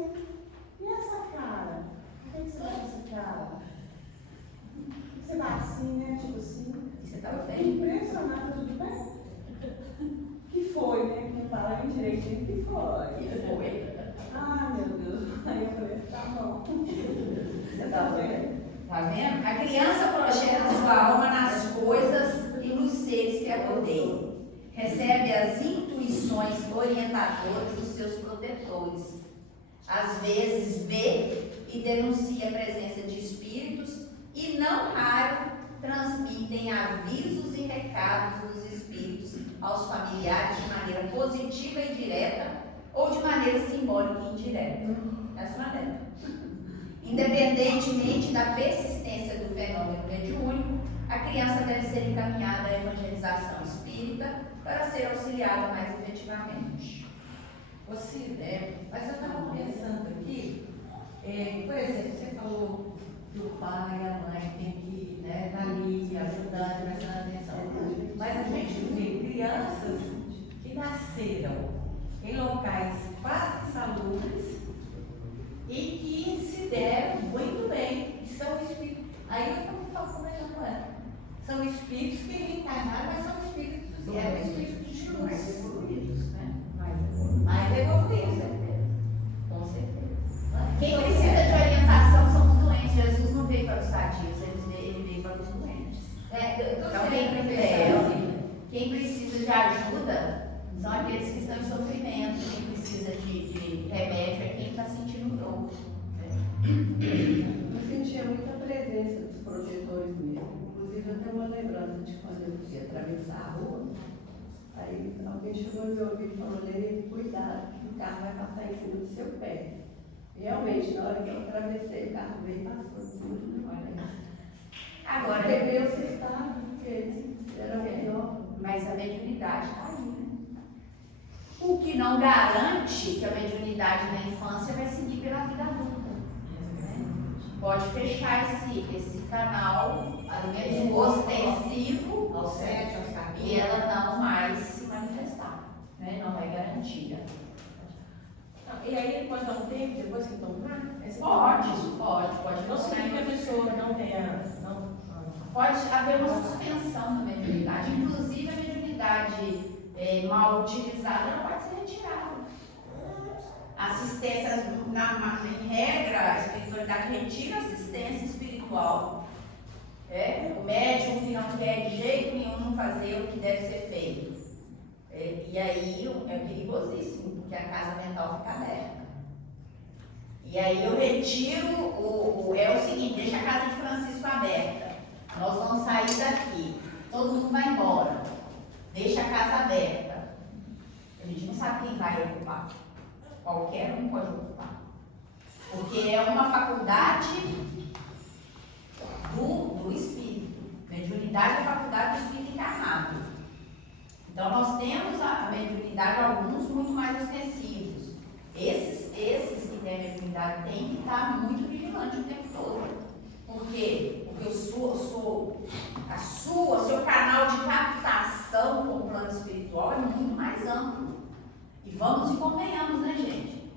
E essa cara? Por que você tá com essa cara? Você tá assim, né? Tipo assim. Você estava bem? Impressionada, tudo bem? Que foi, né? Que fala bem direitinho. Que foi? Que foi? Ah, meu Deus. Aí eu falei, tá bom. Você está bem? Tá vendo? A criança projeta sua alma nas coisas e nos seres que a rodeiam. Recebe as intuições orientadoras dos seus protetores. Às vezes vê e denuncia a presença de espíritos e não raro transmitem avisos e recados dos espíritos aos familiares de maneira positiva e direta ou de maneira simbólica e indireta. Essa maneira. Independentemente da persistência do fenômeno mediúnico, a criança deve ser encaminhada à evangelização espírita para ser auxiliada mais efetivamente. Mas eu estava pensando aqui, por exemplo, você falou que o pai e a mãe têm que estar ali ajudando, prestando atenção. Mas a gente vê crianças que nasceram em locais quase insalubres e que se deram muito bem, que são espíritos. Aí eu estou comentando com ela. São espíritos que reencarnaram, mas são espíritos de luz. Mais evoluídos, né? Mais evoluídos, Com certeza. Quem precisa de orientação são os doentes. Jesus não veio para os sadios, ele veio para os doentes. Então, quem precisa de ajuda são aqueles que estão em sofrimento. Quem precisa de remédio é quem está sentindo dor. Eu sentia muita presença dos protetores mesmo. Inclusive, eu tenho uma lembrança de quando eu ia atravessar a rua. Aí alguém chegou no meu ouvido e falou, Lene, cuidado, que o carro vai passar em cima do seu pé. Realmente, na hora que eu atravessei, o carro veio e passou em cima do meu pé. Agora, Porque meu se estava, porque era melhor. mas a mediunidade está aí, né? O que não garante que a mediunidade na infância vai seguir pela vida adulta. Né? Pode fechar esse canal, menos ostensivo, Aos 7, aos 14. e ela não mais se manifestar. Né? né? Não é garantia. E aí ele pode dar um tempo depois que tomar? Pode. Não significa que a pessoa não tenha. Pode haver uma suspensão da mediunidade, inclusive a mediunidade mal utilizada não pode ser retirada. Assistência, em regra, a espiritualidade retira a assistência espiritual. O médium que não quer de jeito nenhum fazer o que deve ser feito. E aí é perigosíssimo, porque a casa mental fica aberta. E aí eu retiro é o seguinte, deixa a casa de Francisco aberta. Nós vamos sair daqui, todo mundo vai embora. Deixa a casa aberta. A gente não sabe quem vai ocupar. Qualquer um pode ocupar. Porque é uma faculdade do espírito. Mediunidade é a faculdade do espírito encarnado. Então nós temos a mediunidade, alguns muito mais extensivos. Esses que têm mediunidade têm que estar muito vigilantes o tempo todo. Por quê? Porque o seu canal de captação com o plano espiritual é muito mais amplo. E vamos e convenhamos, né, gente?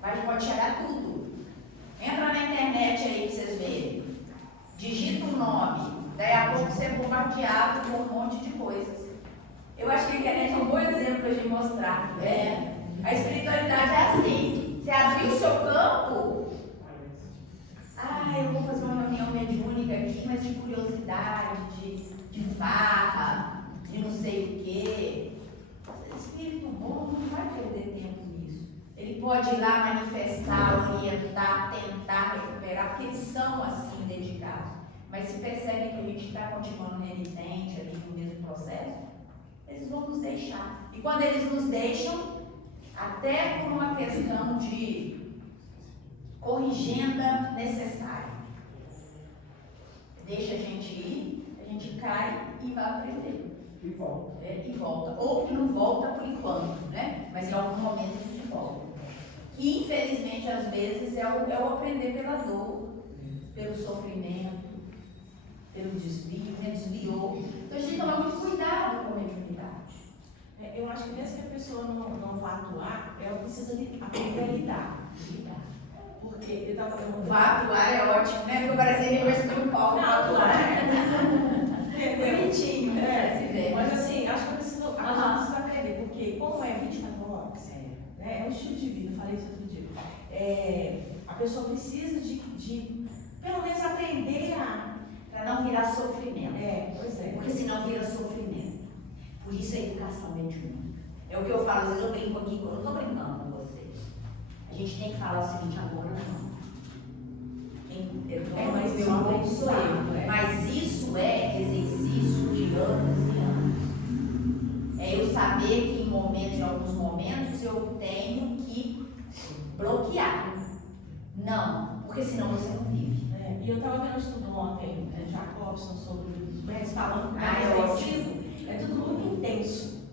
Pode chegar tudo. Entra na internet aí pra vocês verem. Digita o nome. Daí a pouco você é bombardeado com um monte de coisas. Eu acho que a internet é um bom exemplo para a gente mostrar. A espiritualidade é assim. Você abriu o seu campo. Eu vou fazer uma reunião mediúnica aqui, mas de curiosidade, de farra, de não sei o quê. Espírito bom não vai perder tempo nisso. Ele pode ir lá manifestar, orientar, tentar recuperar, porque eles são assim dedicados. Mas se percebem que a gente está continuando renitente ali no mesmo processo, eles vão nos deixar. E quando eles nos deixam, até por uma questão de corrigenda necessária, deixa a gente ir, a gente cai e vai aprender. E volta. E volta. Ou que não volta por enquanto, né? Mas em algum momento a gente volta. Que infelizmente às vezes é o aprender pela dor, pelo sofrimento, pelo desvio, né? Desviou. Então a gente tem que tomar muito cuidado com a mediunidade. Eu acho que mesmo que a pessoa não vá atuar, ela precisa aprender a lidar. Porque eu estava perguntando. Vá atuar é ótimo, né? Porque parece que vai subir um palco para atuar. Bonitinho, né? Se vê. Mas assim, acho que a pessoa precisa aprender, porque como é 24 horas, né? É um estilo de vida, eu falei isso outro dia. A pessoa precisa de pelo menos aprender para não virar sofrimento. Pois é. Porque senão vira sofrimento. Por isso a educação mediúnica. É o que eu falo, às vezes eu brinco aqui, eu não estou brincando com vocês. A gente tem que falar o seguinte, agora não. Mas meu amor sou eu. Mas isso é exercício de anos e anos. É eu saber que em alguns momentos eu tenho que bloquear. Não, porque senão você não vive. E eu estava vendo um estudo ontem, Jacobson, sobre os bens falando que é ótimo. É tudo muito intenso.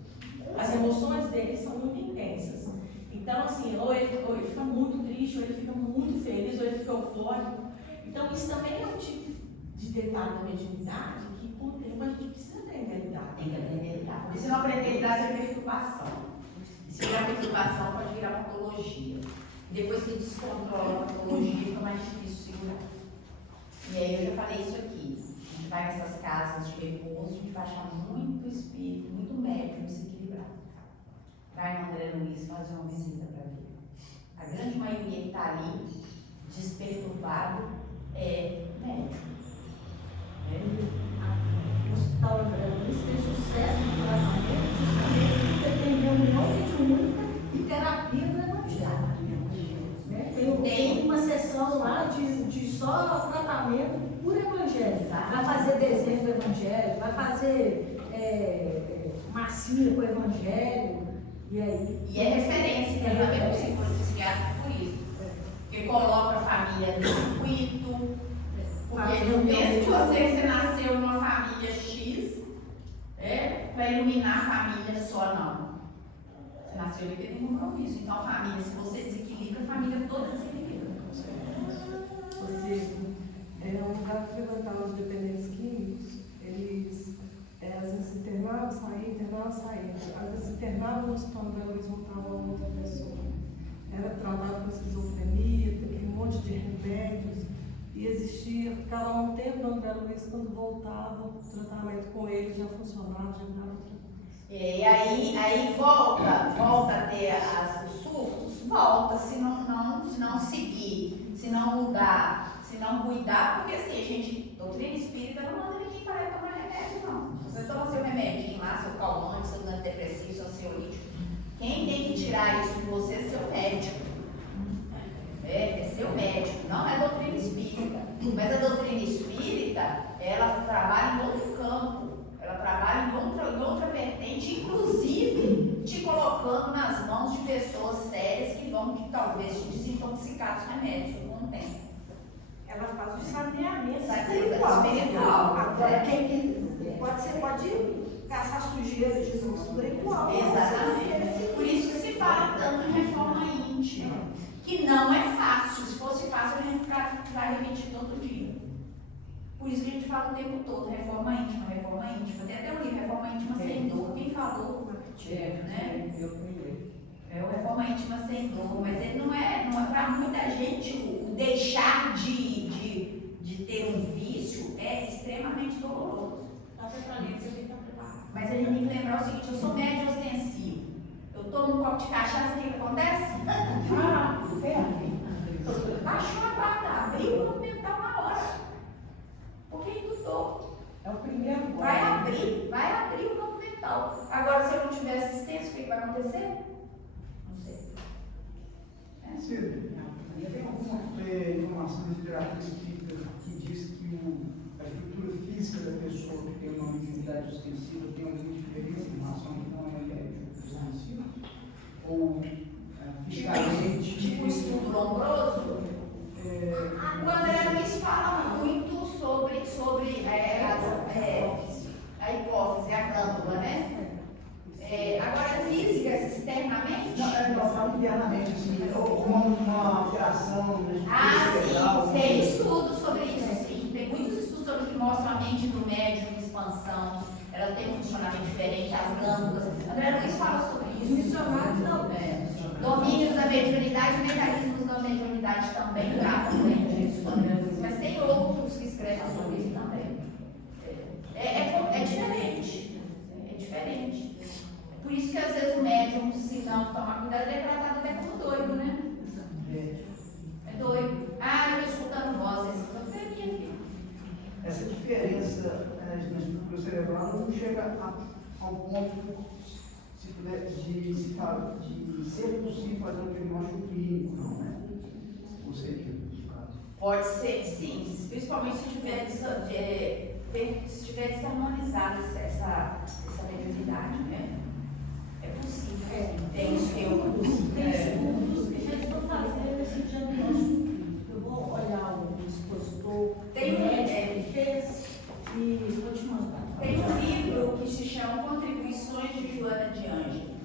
As emoções dele são muito intensas. Então, assim, ou ele fica muito triste, ou ele fica muito feliz, ou ele fica eufórico. Então, isso também é um tipo de detalhe da mediunidade que, com o tempo, a gente precisa aprender a lidar. Tem que aprender a lidar. Porque se não aprender a lidar, é perturbação. E se virar perturbação, pode virar patologia. Depois que descontrola a patologia, fica mais difícil segurar. E aí eu já falei isso aqui. A gente vai nessas casas de repouso, a gente vai achar muito espírito, muito médium desequilibrado. Vai no André Luiz fazer uma visita para ver. A grande maioria que está ali, desperturbado, é médium. O Hospital André Luiz fez sucesso no tratamento justamente porque tem reunião mediúnica e terapia do evangelho. Tem uma sessão lá de só tratamento por evangelho. Vai fazer desenho do evangelho, vai fazer massinha com o evangelho. E é referência em tratamento psiquiátrico por isso. Porque coloca a família no circuito. Porque não pense que você nasceu numa família X para iluminar a família só, não. Você nasceu e tem um compromisso. Então a família, se você desequilibra, a família toda desequilibra. No lugar de levantar os dependentes químicos, eles às vezes internavam, saíam, às vezes internavam, no Hospital Belo Horizonte voltava outra pessoa. Era tratado com esquizofrenia, tem aquele monte de remédios, e existia, ficava um tempo no Belo Horizonte, quando voltava, o tratamento com ele já funcionava, já dava outra coisa. E aí volta a ter os surtos? Volta, se não seguir, se não mudar, se não cuidar, porque assim, a gente, doutrina espírita não manda ninguém parar de tomar remédio, não. Se você toma seu remedinho lá, seu calmante, seu antidepressivo, seu ansiolítico, quem tem que tirar isso de você é seu médico. É seu médico, não é doutrina espírita. Mas a doutrina espírita, ela trabalha em outro campo. Ela trabalha em outra vertente, inclusive te colocando nas mãos de pessoas sérias que vão talvez te desintoxicar dos remédios com o tempo. Ela faz o saneamento espiritual. Agora, quem pode caçar sujeira de espiritual. Exatamente. Por isso que se fala tanto em reforma íntima, que não é fácil. Se fosse fácil, a gente vai repetir todo dia. Por isso que a gente fala o tempo todo, reforma íntima, reforma íntima. Tem até um livro, Reforma Íntima Sem Dor. Quem falou? Né? Eu conheço. É o Reforma Íntima Sem Dor, mas ele não é para muita gente, o deixar de ter um vício é extremamente doloroso. Até para ler, você tem que estar preparado. Mas a gente tem que lembrar o seguinte, eu sou médio ostensivo. Eu tomo um copo de cachaça, o que acontece? Baixou a guarda, abriu o campo mental na hora. Porque induzou. É o primeiro. Vai abrir o campo mental. Agora, se eu não tiver assistência, o que vai acontecer? Não sei. Silvia, tem alguma informação de literatura espírita que diz que a estrutura física da pessoa que tem uma mediunidade ostensiva tem alguma diferença em relação ao que não é médium ostensivo? Ou fisicamente? Tipo um estudo lombroso? O André Luiz fala muito sobre a hipófise, a glândula, né? Agora, física, externamente? Não, falo internamente, assim, ou uma alteração da estrutura cerebral. Sim, tem estudos sobre isso, sim. Tem muitos estudos sobre que mostram a mente do médium em expansão, ela tem um funcionamento diferente, as glândulas. André Luiz fala sobre isso. Funcionários não. Domínios da mediunidade e mecanismos da mediunidade também tratam bem disso, André Luiz. Mas tem outros que escrevem sobre isso também. É diferente. É diferente. É por isso que às vezes o médium, se não tomar cuidado, ele é tratado até como doido, né? É doido. Eu estou escutando vozes. Essa diferença na estrutura cerebral não chega ao ponto de ser possível fazer um diagnóstico clínico, não, né? Ou seja, pode ser, sim, principalmente se tiver desarmonizada essa mediunidade, né? É possível. Tem estudos que já estão fazendo esse diagnóstico. Eu vou olhar o expositor, tem que fez e vou te mandar. Tem um livro que se chama Contribuições de Joana de Ângeles,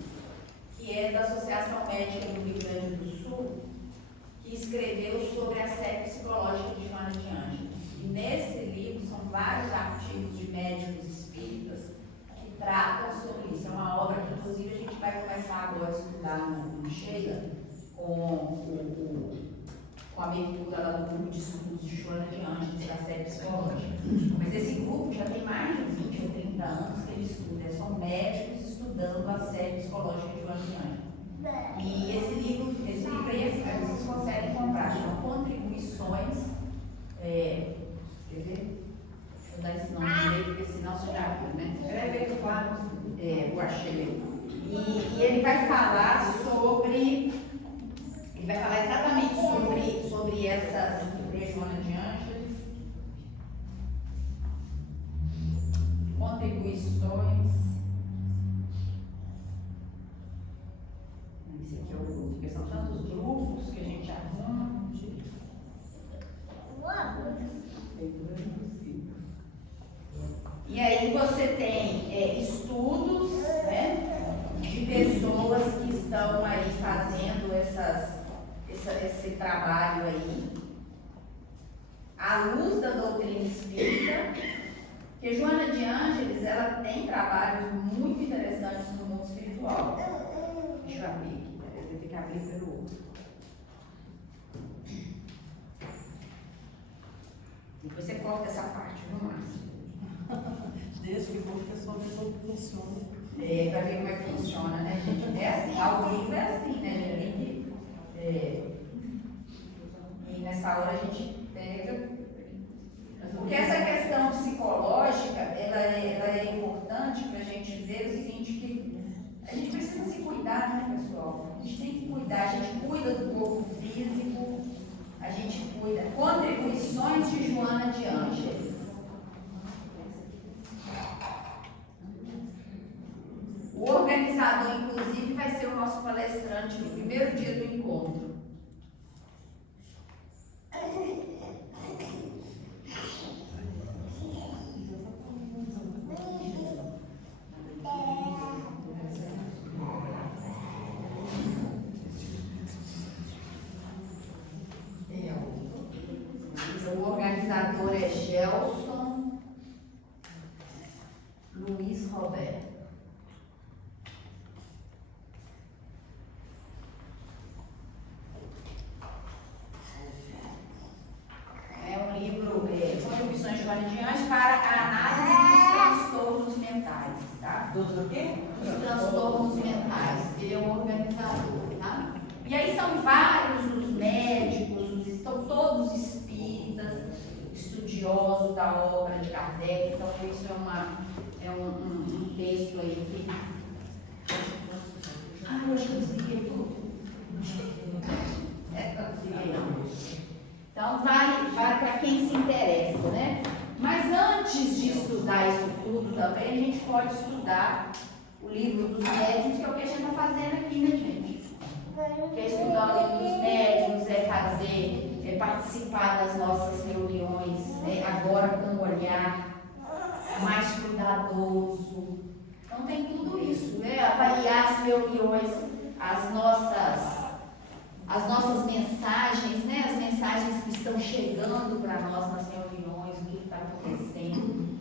que é da Associação Médica do Rio Grande do Sul, que escreveu sobre a série psicológica de Joana de Ângeles. E nesse livro são vários artigos de médicos espíritas que tratam sobre isso. É uma obra que, inclusive, a gente vai começar agora a estudar no Sheila, com a abertura lá do grupo de estudos de Joana de Ângeles, da série psicológica. Mas esse grupo já tem mais de 20 ou 30 anos que ele estuda, são médicos estudando a série psicológica de Joana de Ângeles. E esse livro aí, vocês conseguem comprar, chama Contribuições, quer ver? Deixa eu dar esse nome direito, porque senão você já viu, né? Escreve aí do quadro, eu achei. E ele vai falar sobre... Ele vai falar exatamente sobre essas, sobre Joana de Ângeles, contribuições. Esse aqui é o grupo, porque são tantos grupos que a gente arruma. E aí você tem estudos, né, de pessoas que estão aí fazendo esse trabalho aí, à luz da doutrina espírita, porque Joana de Ângeles, ela tem trabalhos muito interessantes no mundo espiritual. eu abrir aqui, eu vou ter que abrir pelo outro. Depois você corta essa parte, viu, Márcia? Desde que o pessoal vê como funciona. Pra ver como é que funciona, né, gente? É assim, ao vivo é assim, né? A gente tem que. E nessa hora a gente pega. Porque essa questão psicológica, ela é importante para a gente ver o seguinte, que a gente precisa se cuidar, né, pessoal? A gente tem que cuidar, a gente cuida do corpo físico, a gente cuida. Contribuições de Joana de Ângeles. O organizador, inclusive, vai ser o nosso palestrante no primeiro dia do encontro. O organizador é Gelson Luiz Roberto. É um livro, Contribuições de Joana de Ângeles para a análise dos transtornos mentais, tá? Dos o quê? Dos transtornos mentais. Ele é um organizador, tá? E aí são vários os médicos, estão todos espíritas, estudiosos da obra de Kardec, então isso é um texto aí que... eu acho que eu consegui tudo. Então vale para quem se interessa, né? Mas antes de estudar isso tudo também, a gente pode estudar o livro dos médiuns, que é o que a gente está fazendo aqui, né, gente? Que é estudar o livro dos médiuns, participar das nossas reuniões, agora com um olhar mais cuidadoso. Então tem tudo isso, né? Avaliar as reuniões, as nossas mensagens, né? As mensagens que estão chegando para nós nas reuniões, o que está acontecendo.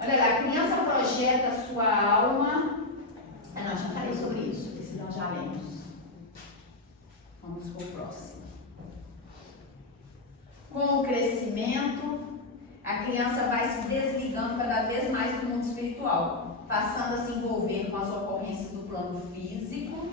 Olha lá, a criança projeta a sua alma. Não, já falei sobre isso, esse nós já lemos. Vamos para o próximo. Com o crescimento, a criança vai se desligando cada vez mais do mundo espiritual, passando a se envolver com as ocorrências do plano físico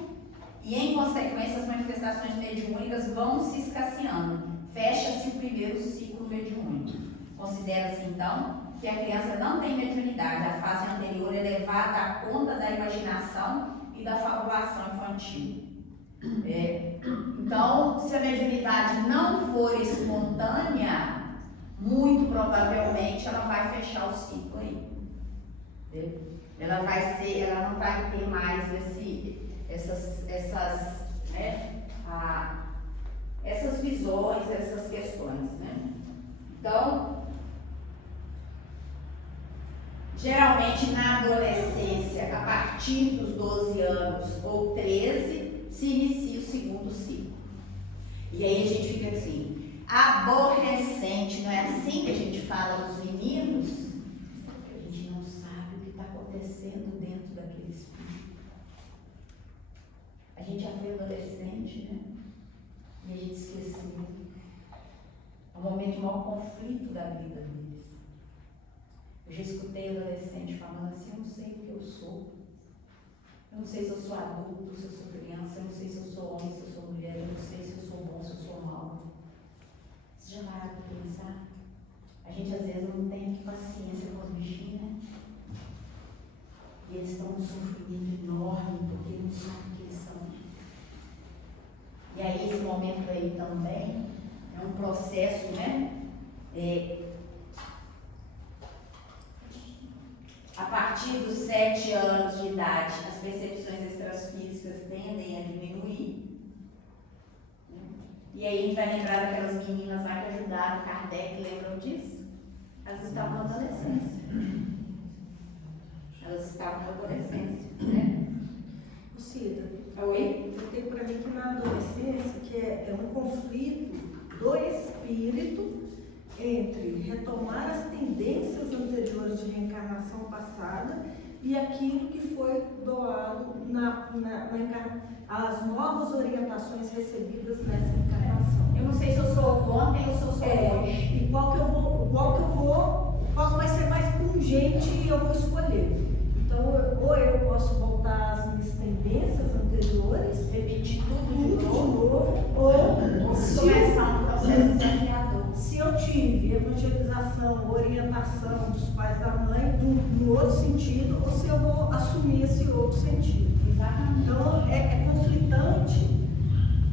e, em consequência, as manifestações mediúnicas vão se escasseando. Fecha-se o primeiro ciclo mediúnico. Considera-se, então, que a criança não tem mediunidade. A fase anterior é levada à conta da imaginação e da fabulação infantil. Então, se a mediunidade não for espontânea, muito provavelmente ela vai fechar o ciclo aí. Ela não vai ter mais essas visões, essas questões, né? Então, geralmente na adolescência, a partir dos 12 anos ou 13, se inicia o segundo ciclo. E aí a gente fica assim, aborrecente, não é assim que a gente fala dos meninos? Porque a gente não sabe o que está acontecendo dentro daquele espírito. A gente já foi adolescente, né? E a gente esqueceu. É o momento de maior conflito da vida deles. Eu já escutei adolescente falando assim, eu não sei o que eu sou. Eu não sei se eu sou adulto, se eu sou criança, eu não sei se eu sou homem, se eu sou mulher, eu não sei se eu sou bom, se eu sou mau. Você já pararam para pensar? A gente às vezes não tem paciência com os bichinhos, né? E eles estão num sofrimento enorme porque não sabem o que eles são. E aí esse momento aí também é um processo, né? A partir dos 7 anos de idade, as percepções extrafísicas tendem a diminuir. E aí a gente vai lembrar daquelas meninas lá que ajudaram Kardec, lembram disso? Elas estavam na adolescência. Né? Cida, Oi? eu tenho para mim que na adolescência, que é um conflito do espírito entre retomar as tendências anteriores de reencarnação passada e aquilo que foi doado as novas orientações recebidas nessa encarnação. Eu não sei se eu sou ontem ou se eu sou hoje. E qual que vai ser mais pungente e eu vou escolher. Então, ou eu posso voltar às minhas tendências anteriores, Repetir tudo de novo, ou começar um processo desafiador. se eu tive evangelização, orientação dos pais da mãe no outro sentido, ou se eu vou assumir esse outro sentido. Exatamente. Então, é conflitante,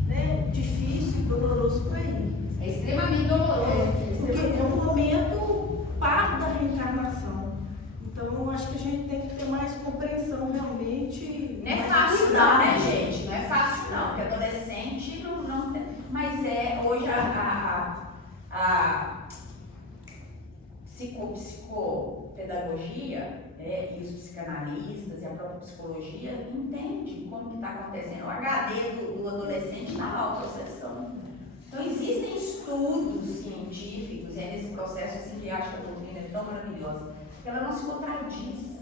né? Difícil, doloroso para ele. É extremamente doloroso. Porque é um momento par da reencarnação. Então, eu acho que a gente tem que ter mais compreensão realmente. Não é mais fácil cuidado. não, né, gente? Não é fácil não, porque adolescente não tem. Mas hoje a psicopedagogia e os psicanalistas e a própria psicologia entendem como que está acontecendo. O HD do adolescente está lá, processando. Então existem estudos científicos, nesse processo assim, que eu acho que a doutrina é tão maravilhosa, que ela não se contradiz.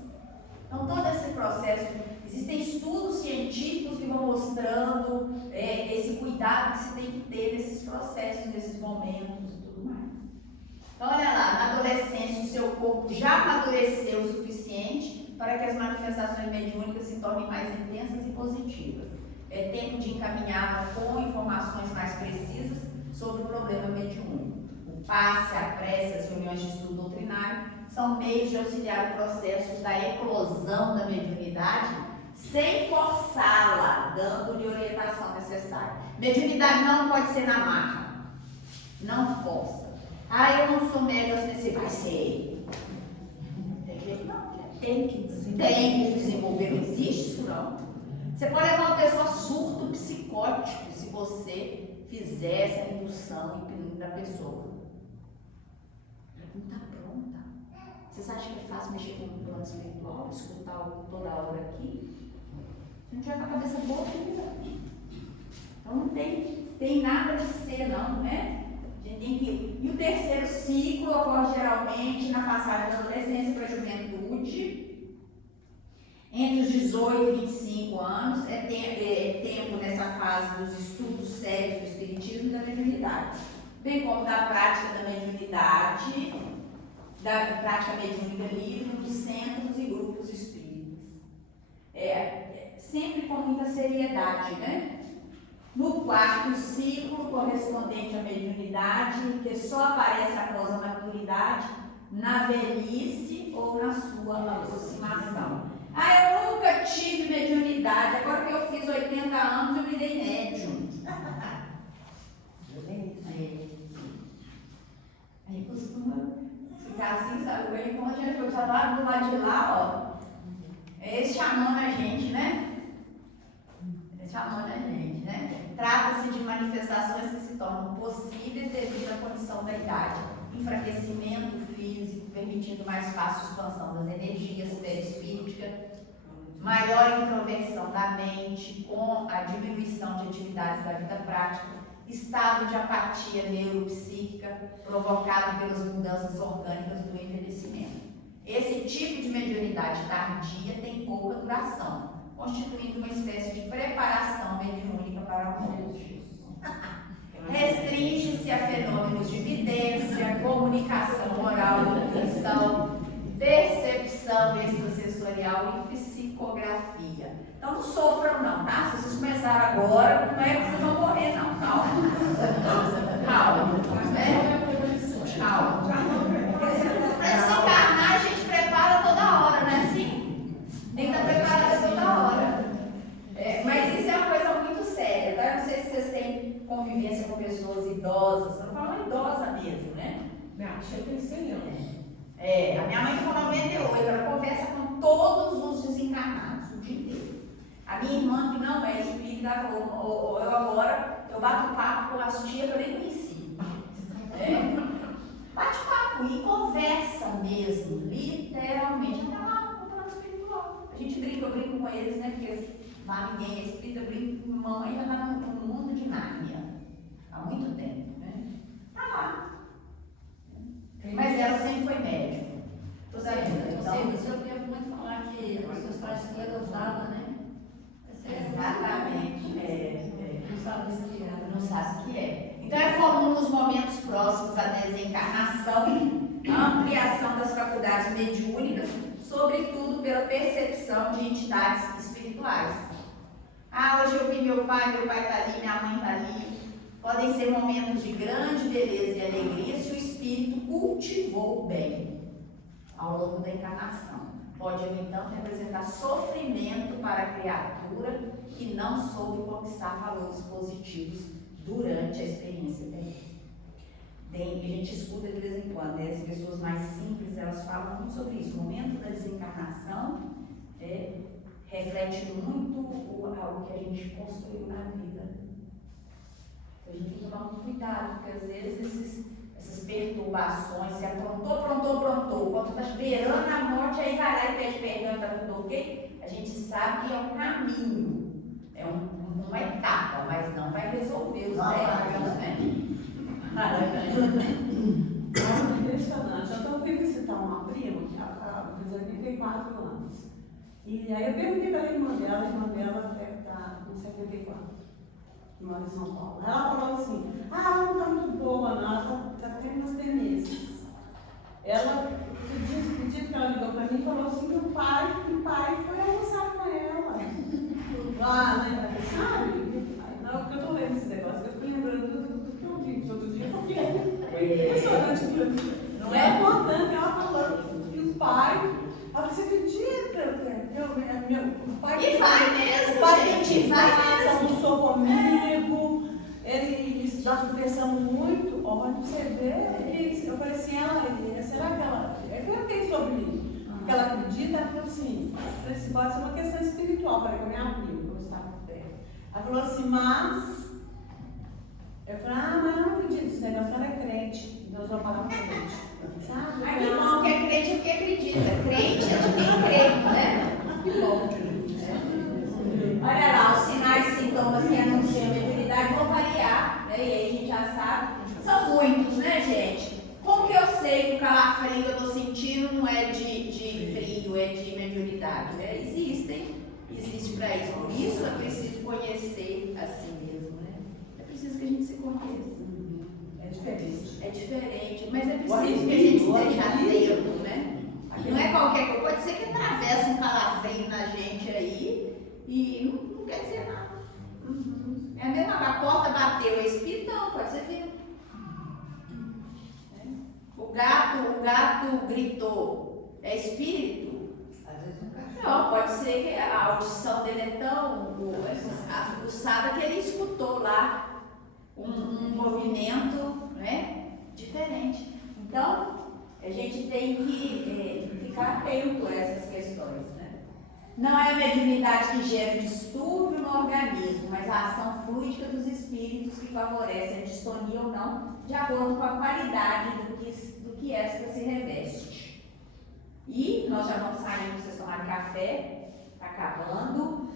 Então todo esse processo, existem estudos científicos que vão mostrando esse cuidado que se tem que ter nesses processos, nesses momentos e tudo mais. Então olha lá, na adolescência o seu corpo já amadureceu o suficiente para que as manifestações mediúnicas se tornem mais intensas e positivas. É tempo de encaminhar com informações mais precisas sobre o problema mediúnico. O passe, a prece, as reuniões de estudo doutrinário são meios de auxiliar o processo da eclosão da mediunidade sem forçá-la, dando-lhe orientação necessária. Mediunidade não pode ser na marra, não força. Ah, eu não sou médium, você vai ser. Tem que desenvolver, não existe isso não. Você pode levar uma pessoa surto psicótico se você fizer essa indução da pessoa. Ela não está pronta. Vocês acham que é fácil mexer com o plano espiritual, escutar algo toda hora aqui? A gente vai com a cabeça boa, então não tem nada de ser não, né? A gente tem que... E o terceiro ciclo ocorre geralmente na passagem da adolescência para a juventude. Entre os 18 e 25 anos, é tempo nessa fase dos estudos sérios do espiritismo e da mediunidade, bem como da prática da mediunidade, da prática mediúnica livre nos centros e grupos espíritas. Sempre com muita seriedade, né? No quarto ciclo, correspondente à mediunidade, que só aparece após a maturidade, na velhice ou na sua aproximação. Ah, eu nunca tive mediunidade, agora que eu fiz 80 anos eu virei médium. Aí costuma ficar assim, sabe? Ele como a gente foi lá do lado de lá, ó. Eles chamando a gente, né? Trata-se de manifestações que se tornam possíveis devido à condição da idade. Enfraquecimento físico, permitindo mais fácil expansão das energias perispíricas, maior introversão da mente com a diminuição de atividades da vida prática, estado de apatia neuropsíquica provocado pelas mudanças orgânicas do envelhecimento. Esse tipo de mediunidade tardia tem pouca duração, constituindo uma espécie de preparação mediúnica para o mundo. Restringe-se a fenômenos de vidência, comunicação oral, intuição, percepção extrasensorial e psicografia. Então não sofram não, tá? Se vocês começaram agora, não é que vocês vão morrer não, calma. Calma. Para se encarnar a gente prepara toda hora, não é assim? Tem que estar preparada toda hora. Mas isso é uma coisa muito séria, tá? Não sei se vocês têm convivência com pessoas idosas, eu não falo idosa mesmo, né? Minha tia tem 100 anos. A minha mãe com 98, ela conversa com todos os desencarnados o dia inteiro. A minha irmã, que não é espírita, ela falou, eu bato papo com as tias que eu nem conheci. Bate papo e conversa mesmo, literalmente. Até lá no plano espiritual. A gente brinca, eu brinco com eles, né? Porque lá ninguém é espírita, eu brinco com mamãe já está no mundo de Nárnia há muito tempo, né? Tá lá. Mas ela sempre foi médium. Você ouvia muito falar que próximos à desencarnação, a ampliação das faculdades mediúnicas, sobretudo pela percepção de entidades espirituais. Ah, hoje eu vi meu pai está ali, minha mãe está ali. Podem ser momentos de grande beleza e alegria se o espírito cultivou bem ao longo da encarnação. Pode, no entanto, representar sofrimento para a criatura que não soube conquistar valores positivos durante a experiência terrestre. A gente escuta de vez em quando, né? As pessoas mais simples, elas falam muito sobre isso. O momento da desencarnação reflete muito o que a gente construiu na vida. A gente tem que tomar muito cuidado, porque às vezes essas perturbações, se aprontou. Quando está beirando a morte, aí vai lá e pede perdão, está tudo ok. A gente sabe que é um caminho, é uma etapa, mas não vai resolver os débitos, né? É impressionante. Eu estou querendo citar uma prima que ela fez 84 anos. E aí eu perguntei para a irmã dela deve estar com 74, mora em São Paulo. Ela falou assim, ela não está muito boa, não, ela está tendo umas demências. Ela, o dia que ela ligou para mim, falou assim que o pai foi almoçar com ela. Lá, né, sabe? Não, porque eu estou lendo esse negócio, eu fico lembrando do que eu vi todo dia, porque é impressionante aquilo. Não é importante, ela falando que o pai, você acredita? Meu pai. E vai mesmo, o pai gente, vai mesmo. Almoçou comigo, eles já conversamos muito. Olha, você vê, eu falei assim, será que ela. Eu perguntei sobre o que ela acredita, ela falou assim, pode ser uma questão espiritual, para que eu me abriu, como estava por perto. Ela falou assim, mas. Eu falei, mas eu não acredito, esse negócio ela é crente, Deus vai parar com crente. Sabe? Ai, que bom que é crente porque acredita. Crente é de quem crê, né? Que bom. Olha lá, os sinais e sintomas que anunciam a mediunidade vão variar, né? E aí a gente já sabe. São muitos, né, gente? Como que eu sei que o calafrio que eu estou sentindo não é de frio, é de mediunidade? Né? Existe para isso. Por isso é preciso conhecer a si mesmo, né? É preciso que a gente se conheça. É diferente, mas é preciso que a gente esteja atento, né? Não é qualquer coisa, pode ser que atravesse um calafrio na gente aí e não quer dizer nada. É a mesma coisa, a porta bateu, é espírito? Não, pode ser vivo. O gato gritou, é espírito? Às vezes um cachorro. Não, pode ser que a audição dele é tão aguçada que ele escutou lá um movimento, né? Diferente. Então, a gente tem que ficar atento a essas questões, né? Não é a mediunidade que gera distúrbio no organismo, mas a ação fluídica dos espíritos que favorece a distonia ou não, de acordo com a qualidade do que esta se reveste. E nós já vamos sair, vocês tomarem café, está acabando.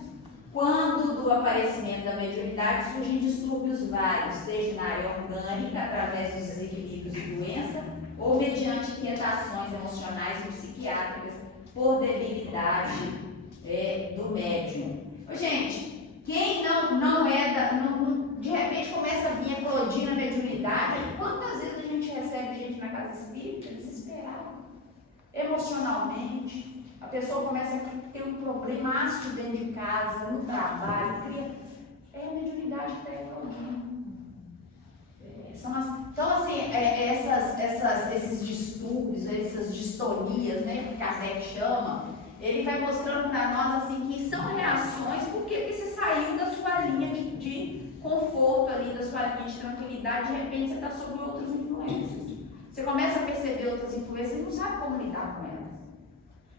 Quando do aparecimento da mediunidade surgem distúrbios vários, seja na área orgânica, através dos desequilíbrios de doença, ou mediante inquietações emocionais e psiquiátricas por debilidade do médium. Gente, quem não de repente começa a vir eclodir na mediunidade, quantas vezes a gente recebe gente na casa espírita desesperada, emocionalmente? A pessoa começa a ter um problemaço dentro de casa, no trabalho, é a mediunidade que está eclodindo. Então, assim, esses distúrbios, essas distonias, né, que Kardec chama, ele vai mostrando para nós assim, que são reações porque você saiu da sua linha de conforto ali, da sua linha de tranquilidade, de repente você está sob outras influências. Você começa a perceber outras influências e não sabe como lidar com elas.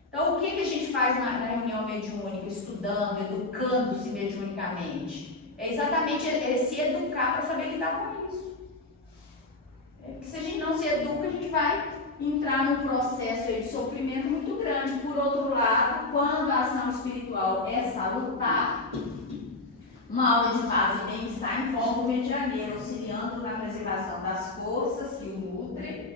Então, o que a gente faz na reunião mediúnica, estudando, educando-se mediunicamente? É exatamente se educar para saber lidar com isso. Porque se a gente não se educa, a gente vai entrar num processo de sofrimento muito grande. Por outro lado, quando a ação espiritual é salutar, uma aula de paz e bem-estar envolve o medianeiro, auxiliando na preservação das forças que o nutrem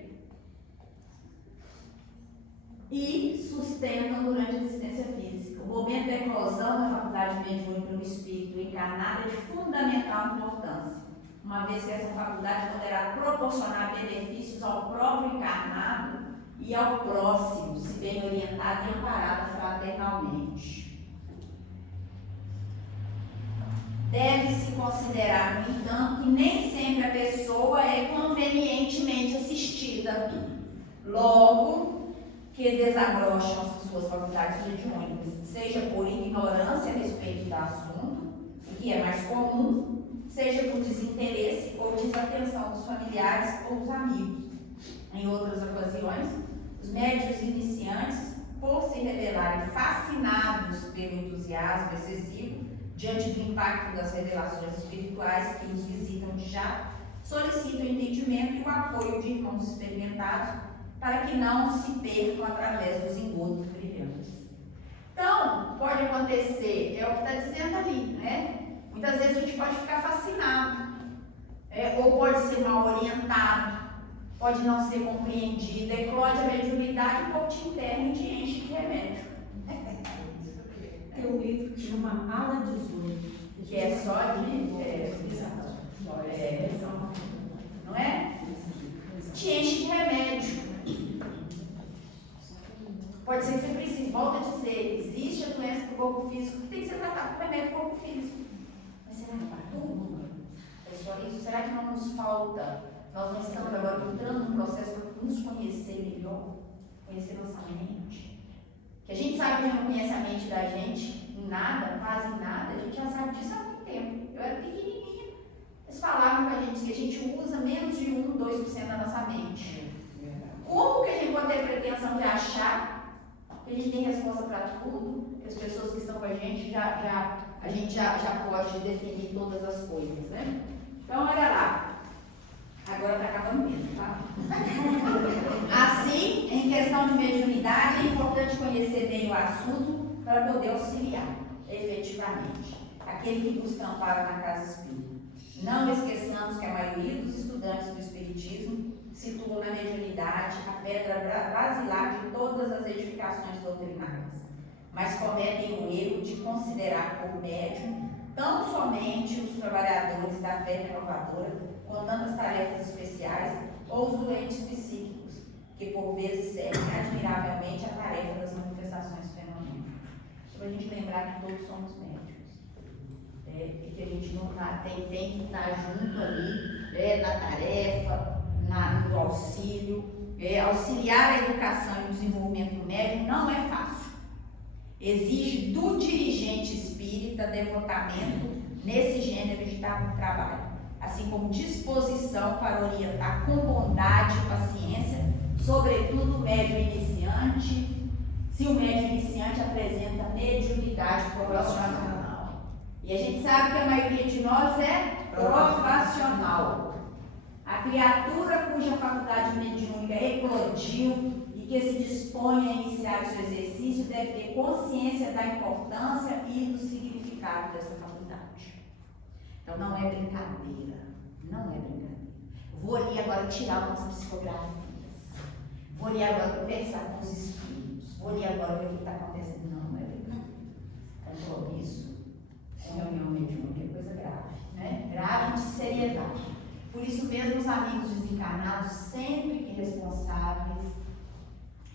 e sustentam durante a existência física. O momento da eclosão da faculdade mediúnica no espírito encarnado é de fundamental importância, uma vez que essa faculdade poderá proporcionar benefícios ao próprio encarnado e ao próximo, se bem orientado e amparado fraternalmente. Deve-se considerar, no entanto, que nem sempre a pessoa é convenientemente assistida, logo que desabrocham as suas faculdades mediúnicas, seja por ignorância a respeito do assunto, o que é mais comum, seja por desinteresse ou desatenção dos familiares ou dos amigos. Em outras ocasiões, os médiuns iniciantes, por se revelarem fascinados pelo entusiasmo excessivo diante do impacto das revelações espirituais que os visitam de já, solicitam o entendimento e o apoio de irmãos experimentados para que não se percam através dos engodos brilhantes. Então, pode acontecer, é o que está dizendo ali, né? Muitas vezes a gente pode ficar fascinado, ou pode ser mal orientado, pode não ser compreendido, eclode a mediunidade, o povo te interna e te enche de remédio. Tem um livro que chama Ala 18. Que é só de... não é? Te enche de remédio. Pode ser que você precise, volta a dizer, existe a doença do corpo físico que tem que ser tratada com remédio do corpo físico. Mas será que para tudo? É só isso? Será que não nos falta? Nós não estamos agora entrando num processo para nos conhecer melhor, conhecer nossa mente. Que a gente sabe que não conhece a mente da gente em nada, quase em nada, a gente já sabe disso há muito tempo. Eu era pequenininha, eles falavam com a gente que a gente usa menos de 1, 2% da nossa mente. Como que a gente pode ter pretensão de achar que a gente tem resposta para tudo, que as pessoas que estão com a gente a gente já pode definir todas as coisas, né? Então, olha lá. Agora está acabando mesmo, tá? Assim, em questão de mediunidade, é importante conhecer bem o assunto para poder auxiliar, efetivamente, aquele que busca amparo na casa espírita. Não esqueçamos que a maioria dos estudantes do Espiritismo situam na mediunidade a pedra basilar de todas as edificações doutrinárias, mas cometem o erro de considerar por médium tão somente os trabalhadores da fé renovadora com tantas tarefas especiais ou os doentes psíquicos, que por vezes servem admiravelmente a tarefa das manifestações fenomenais. Para a gente lembrar que todos somos médicos. E que a gente não tem que estar junto ali, na tarefa, no auxílio. Auxiliar a educação e o desenvolvimento médico não é fácil. Exige do dirigente espírita devotamento nesse gênero de trabalho, assim como disposição para orientar com bondade e paciência, sobretudo o médium iniciante, se o médium iniciante apresenta mediunidade profissional. E a gente sabe que a maioria de nós é profissional. A criatura cuja faculdade mediúnica eclodiu e que se dispõe a iniciar o seu exercício deve ter consciência da importância e do significado dessa faculdade. Então não é brincadeira, não é brincadeira. Vou ali agora tirar umas psicografias, vou ali agora conversar com os espíritos, vou ali agora ver o que está acontecendo. Não é brincadeira. Compromisso, reunião mediúnica é coisa grave, né? Grave de seriedade. Por isso mesmo os amigos desencarnados, sempre que responsáveis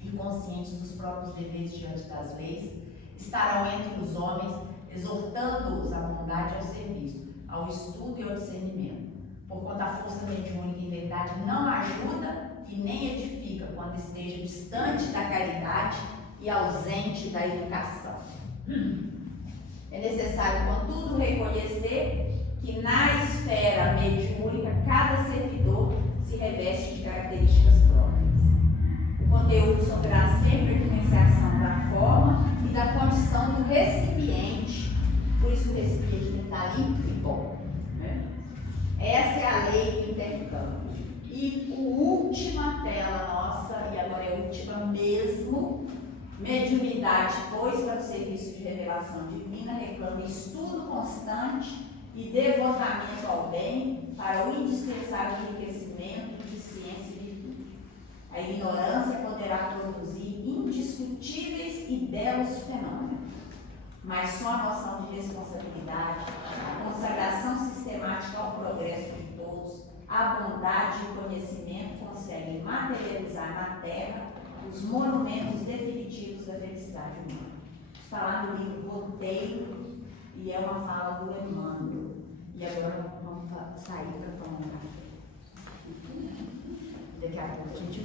e conscientes dos próprios deveres diante das leis, estarão entre os homens, exortando-os à bondade e ao serviço, ao estudo e ao discernimento. Porquanto a força mediúnica em verdade não ajuda e nem edifica quando esteja distante da caridade e ausente da educação. É necessário, contudo, reconhecer que na esfera mediúnica cada servidor se reveste de características próprias. O conteúdo sofrerá sempre a influenciação da forma e da condição do recipiente, por isso o recipiente tem que estar limpo e bom, né? Essa é a lei do intercâmbio. E a última tela nossa, e agora é a última mesmo, mediunidade, pois para o serviço de revelação divina, reclama estudo constante e devotamento ao bem para o indispensável enriquecimento de ciência e virtude. A ignorância poderá produzir indiscutíveis e belos fenômenos, mas só a noção de responsabilidade, a consagração sistemática ao progresso de todos, todos, a bondade e o conhecimento conseguem materializar na Terra os monumentos definitivos da felicidade humana. Está lá no livro Roteiro e é uma fala do Emmanuel. E agora vamos sair para tomar um café. Daqui a pouco a gente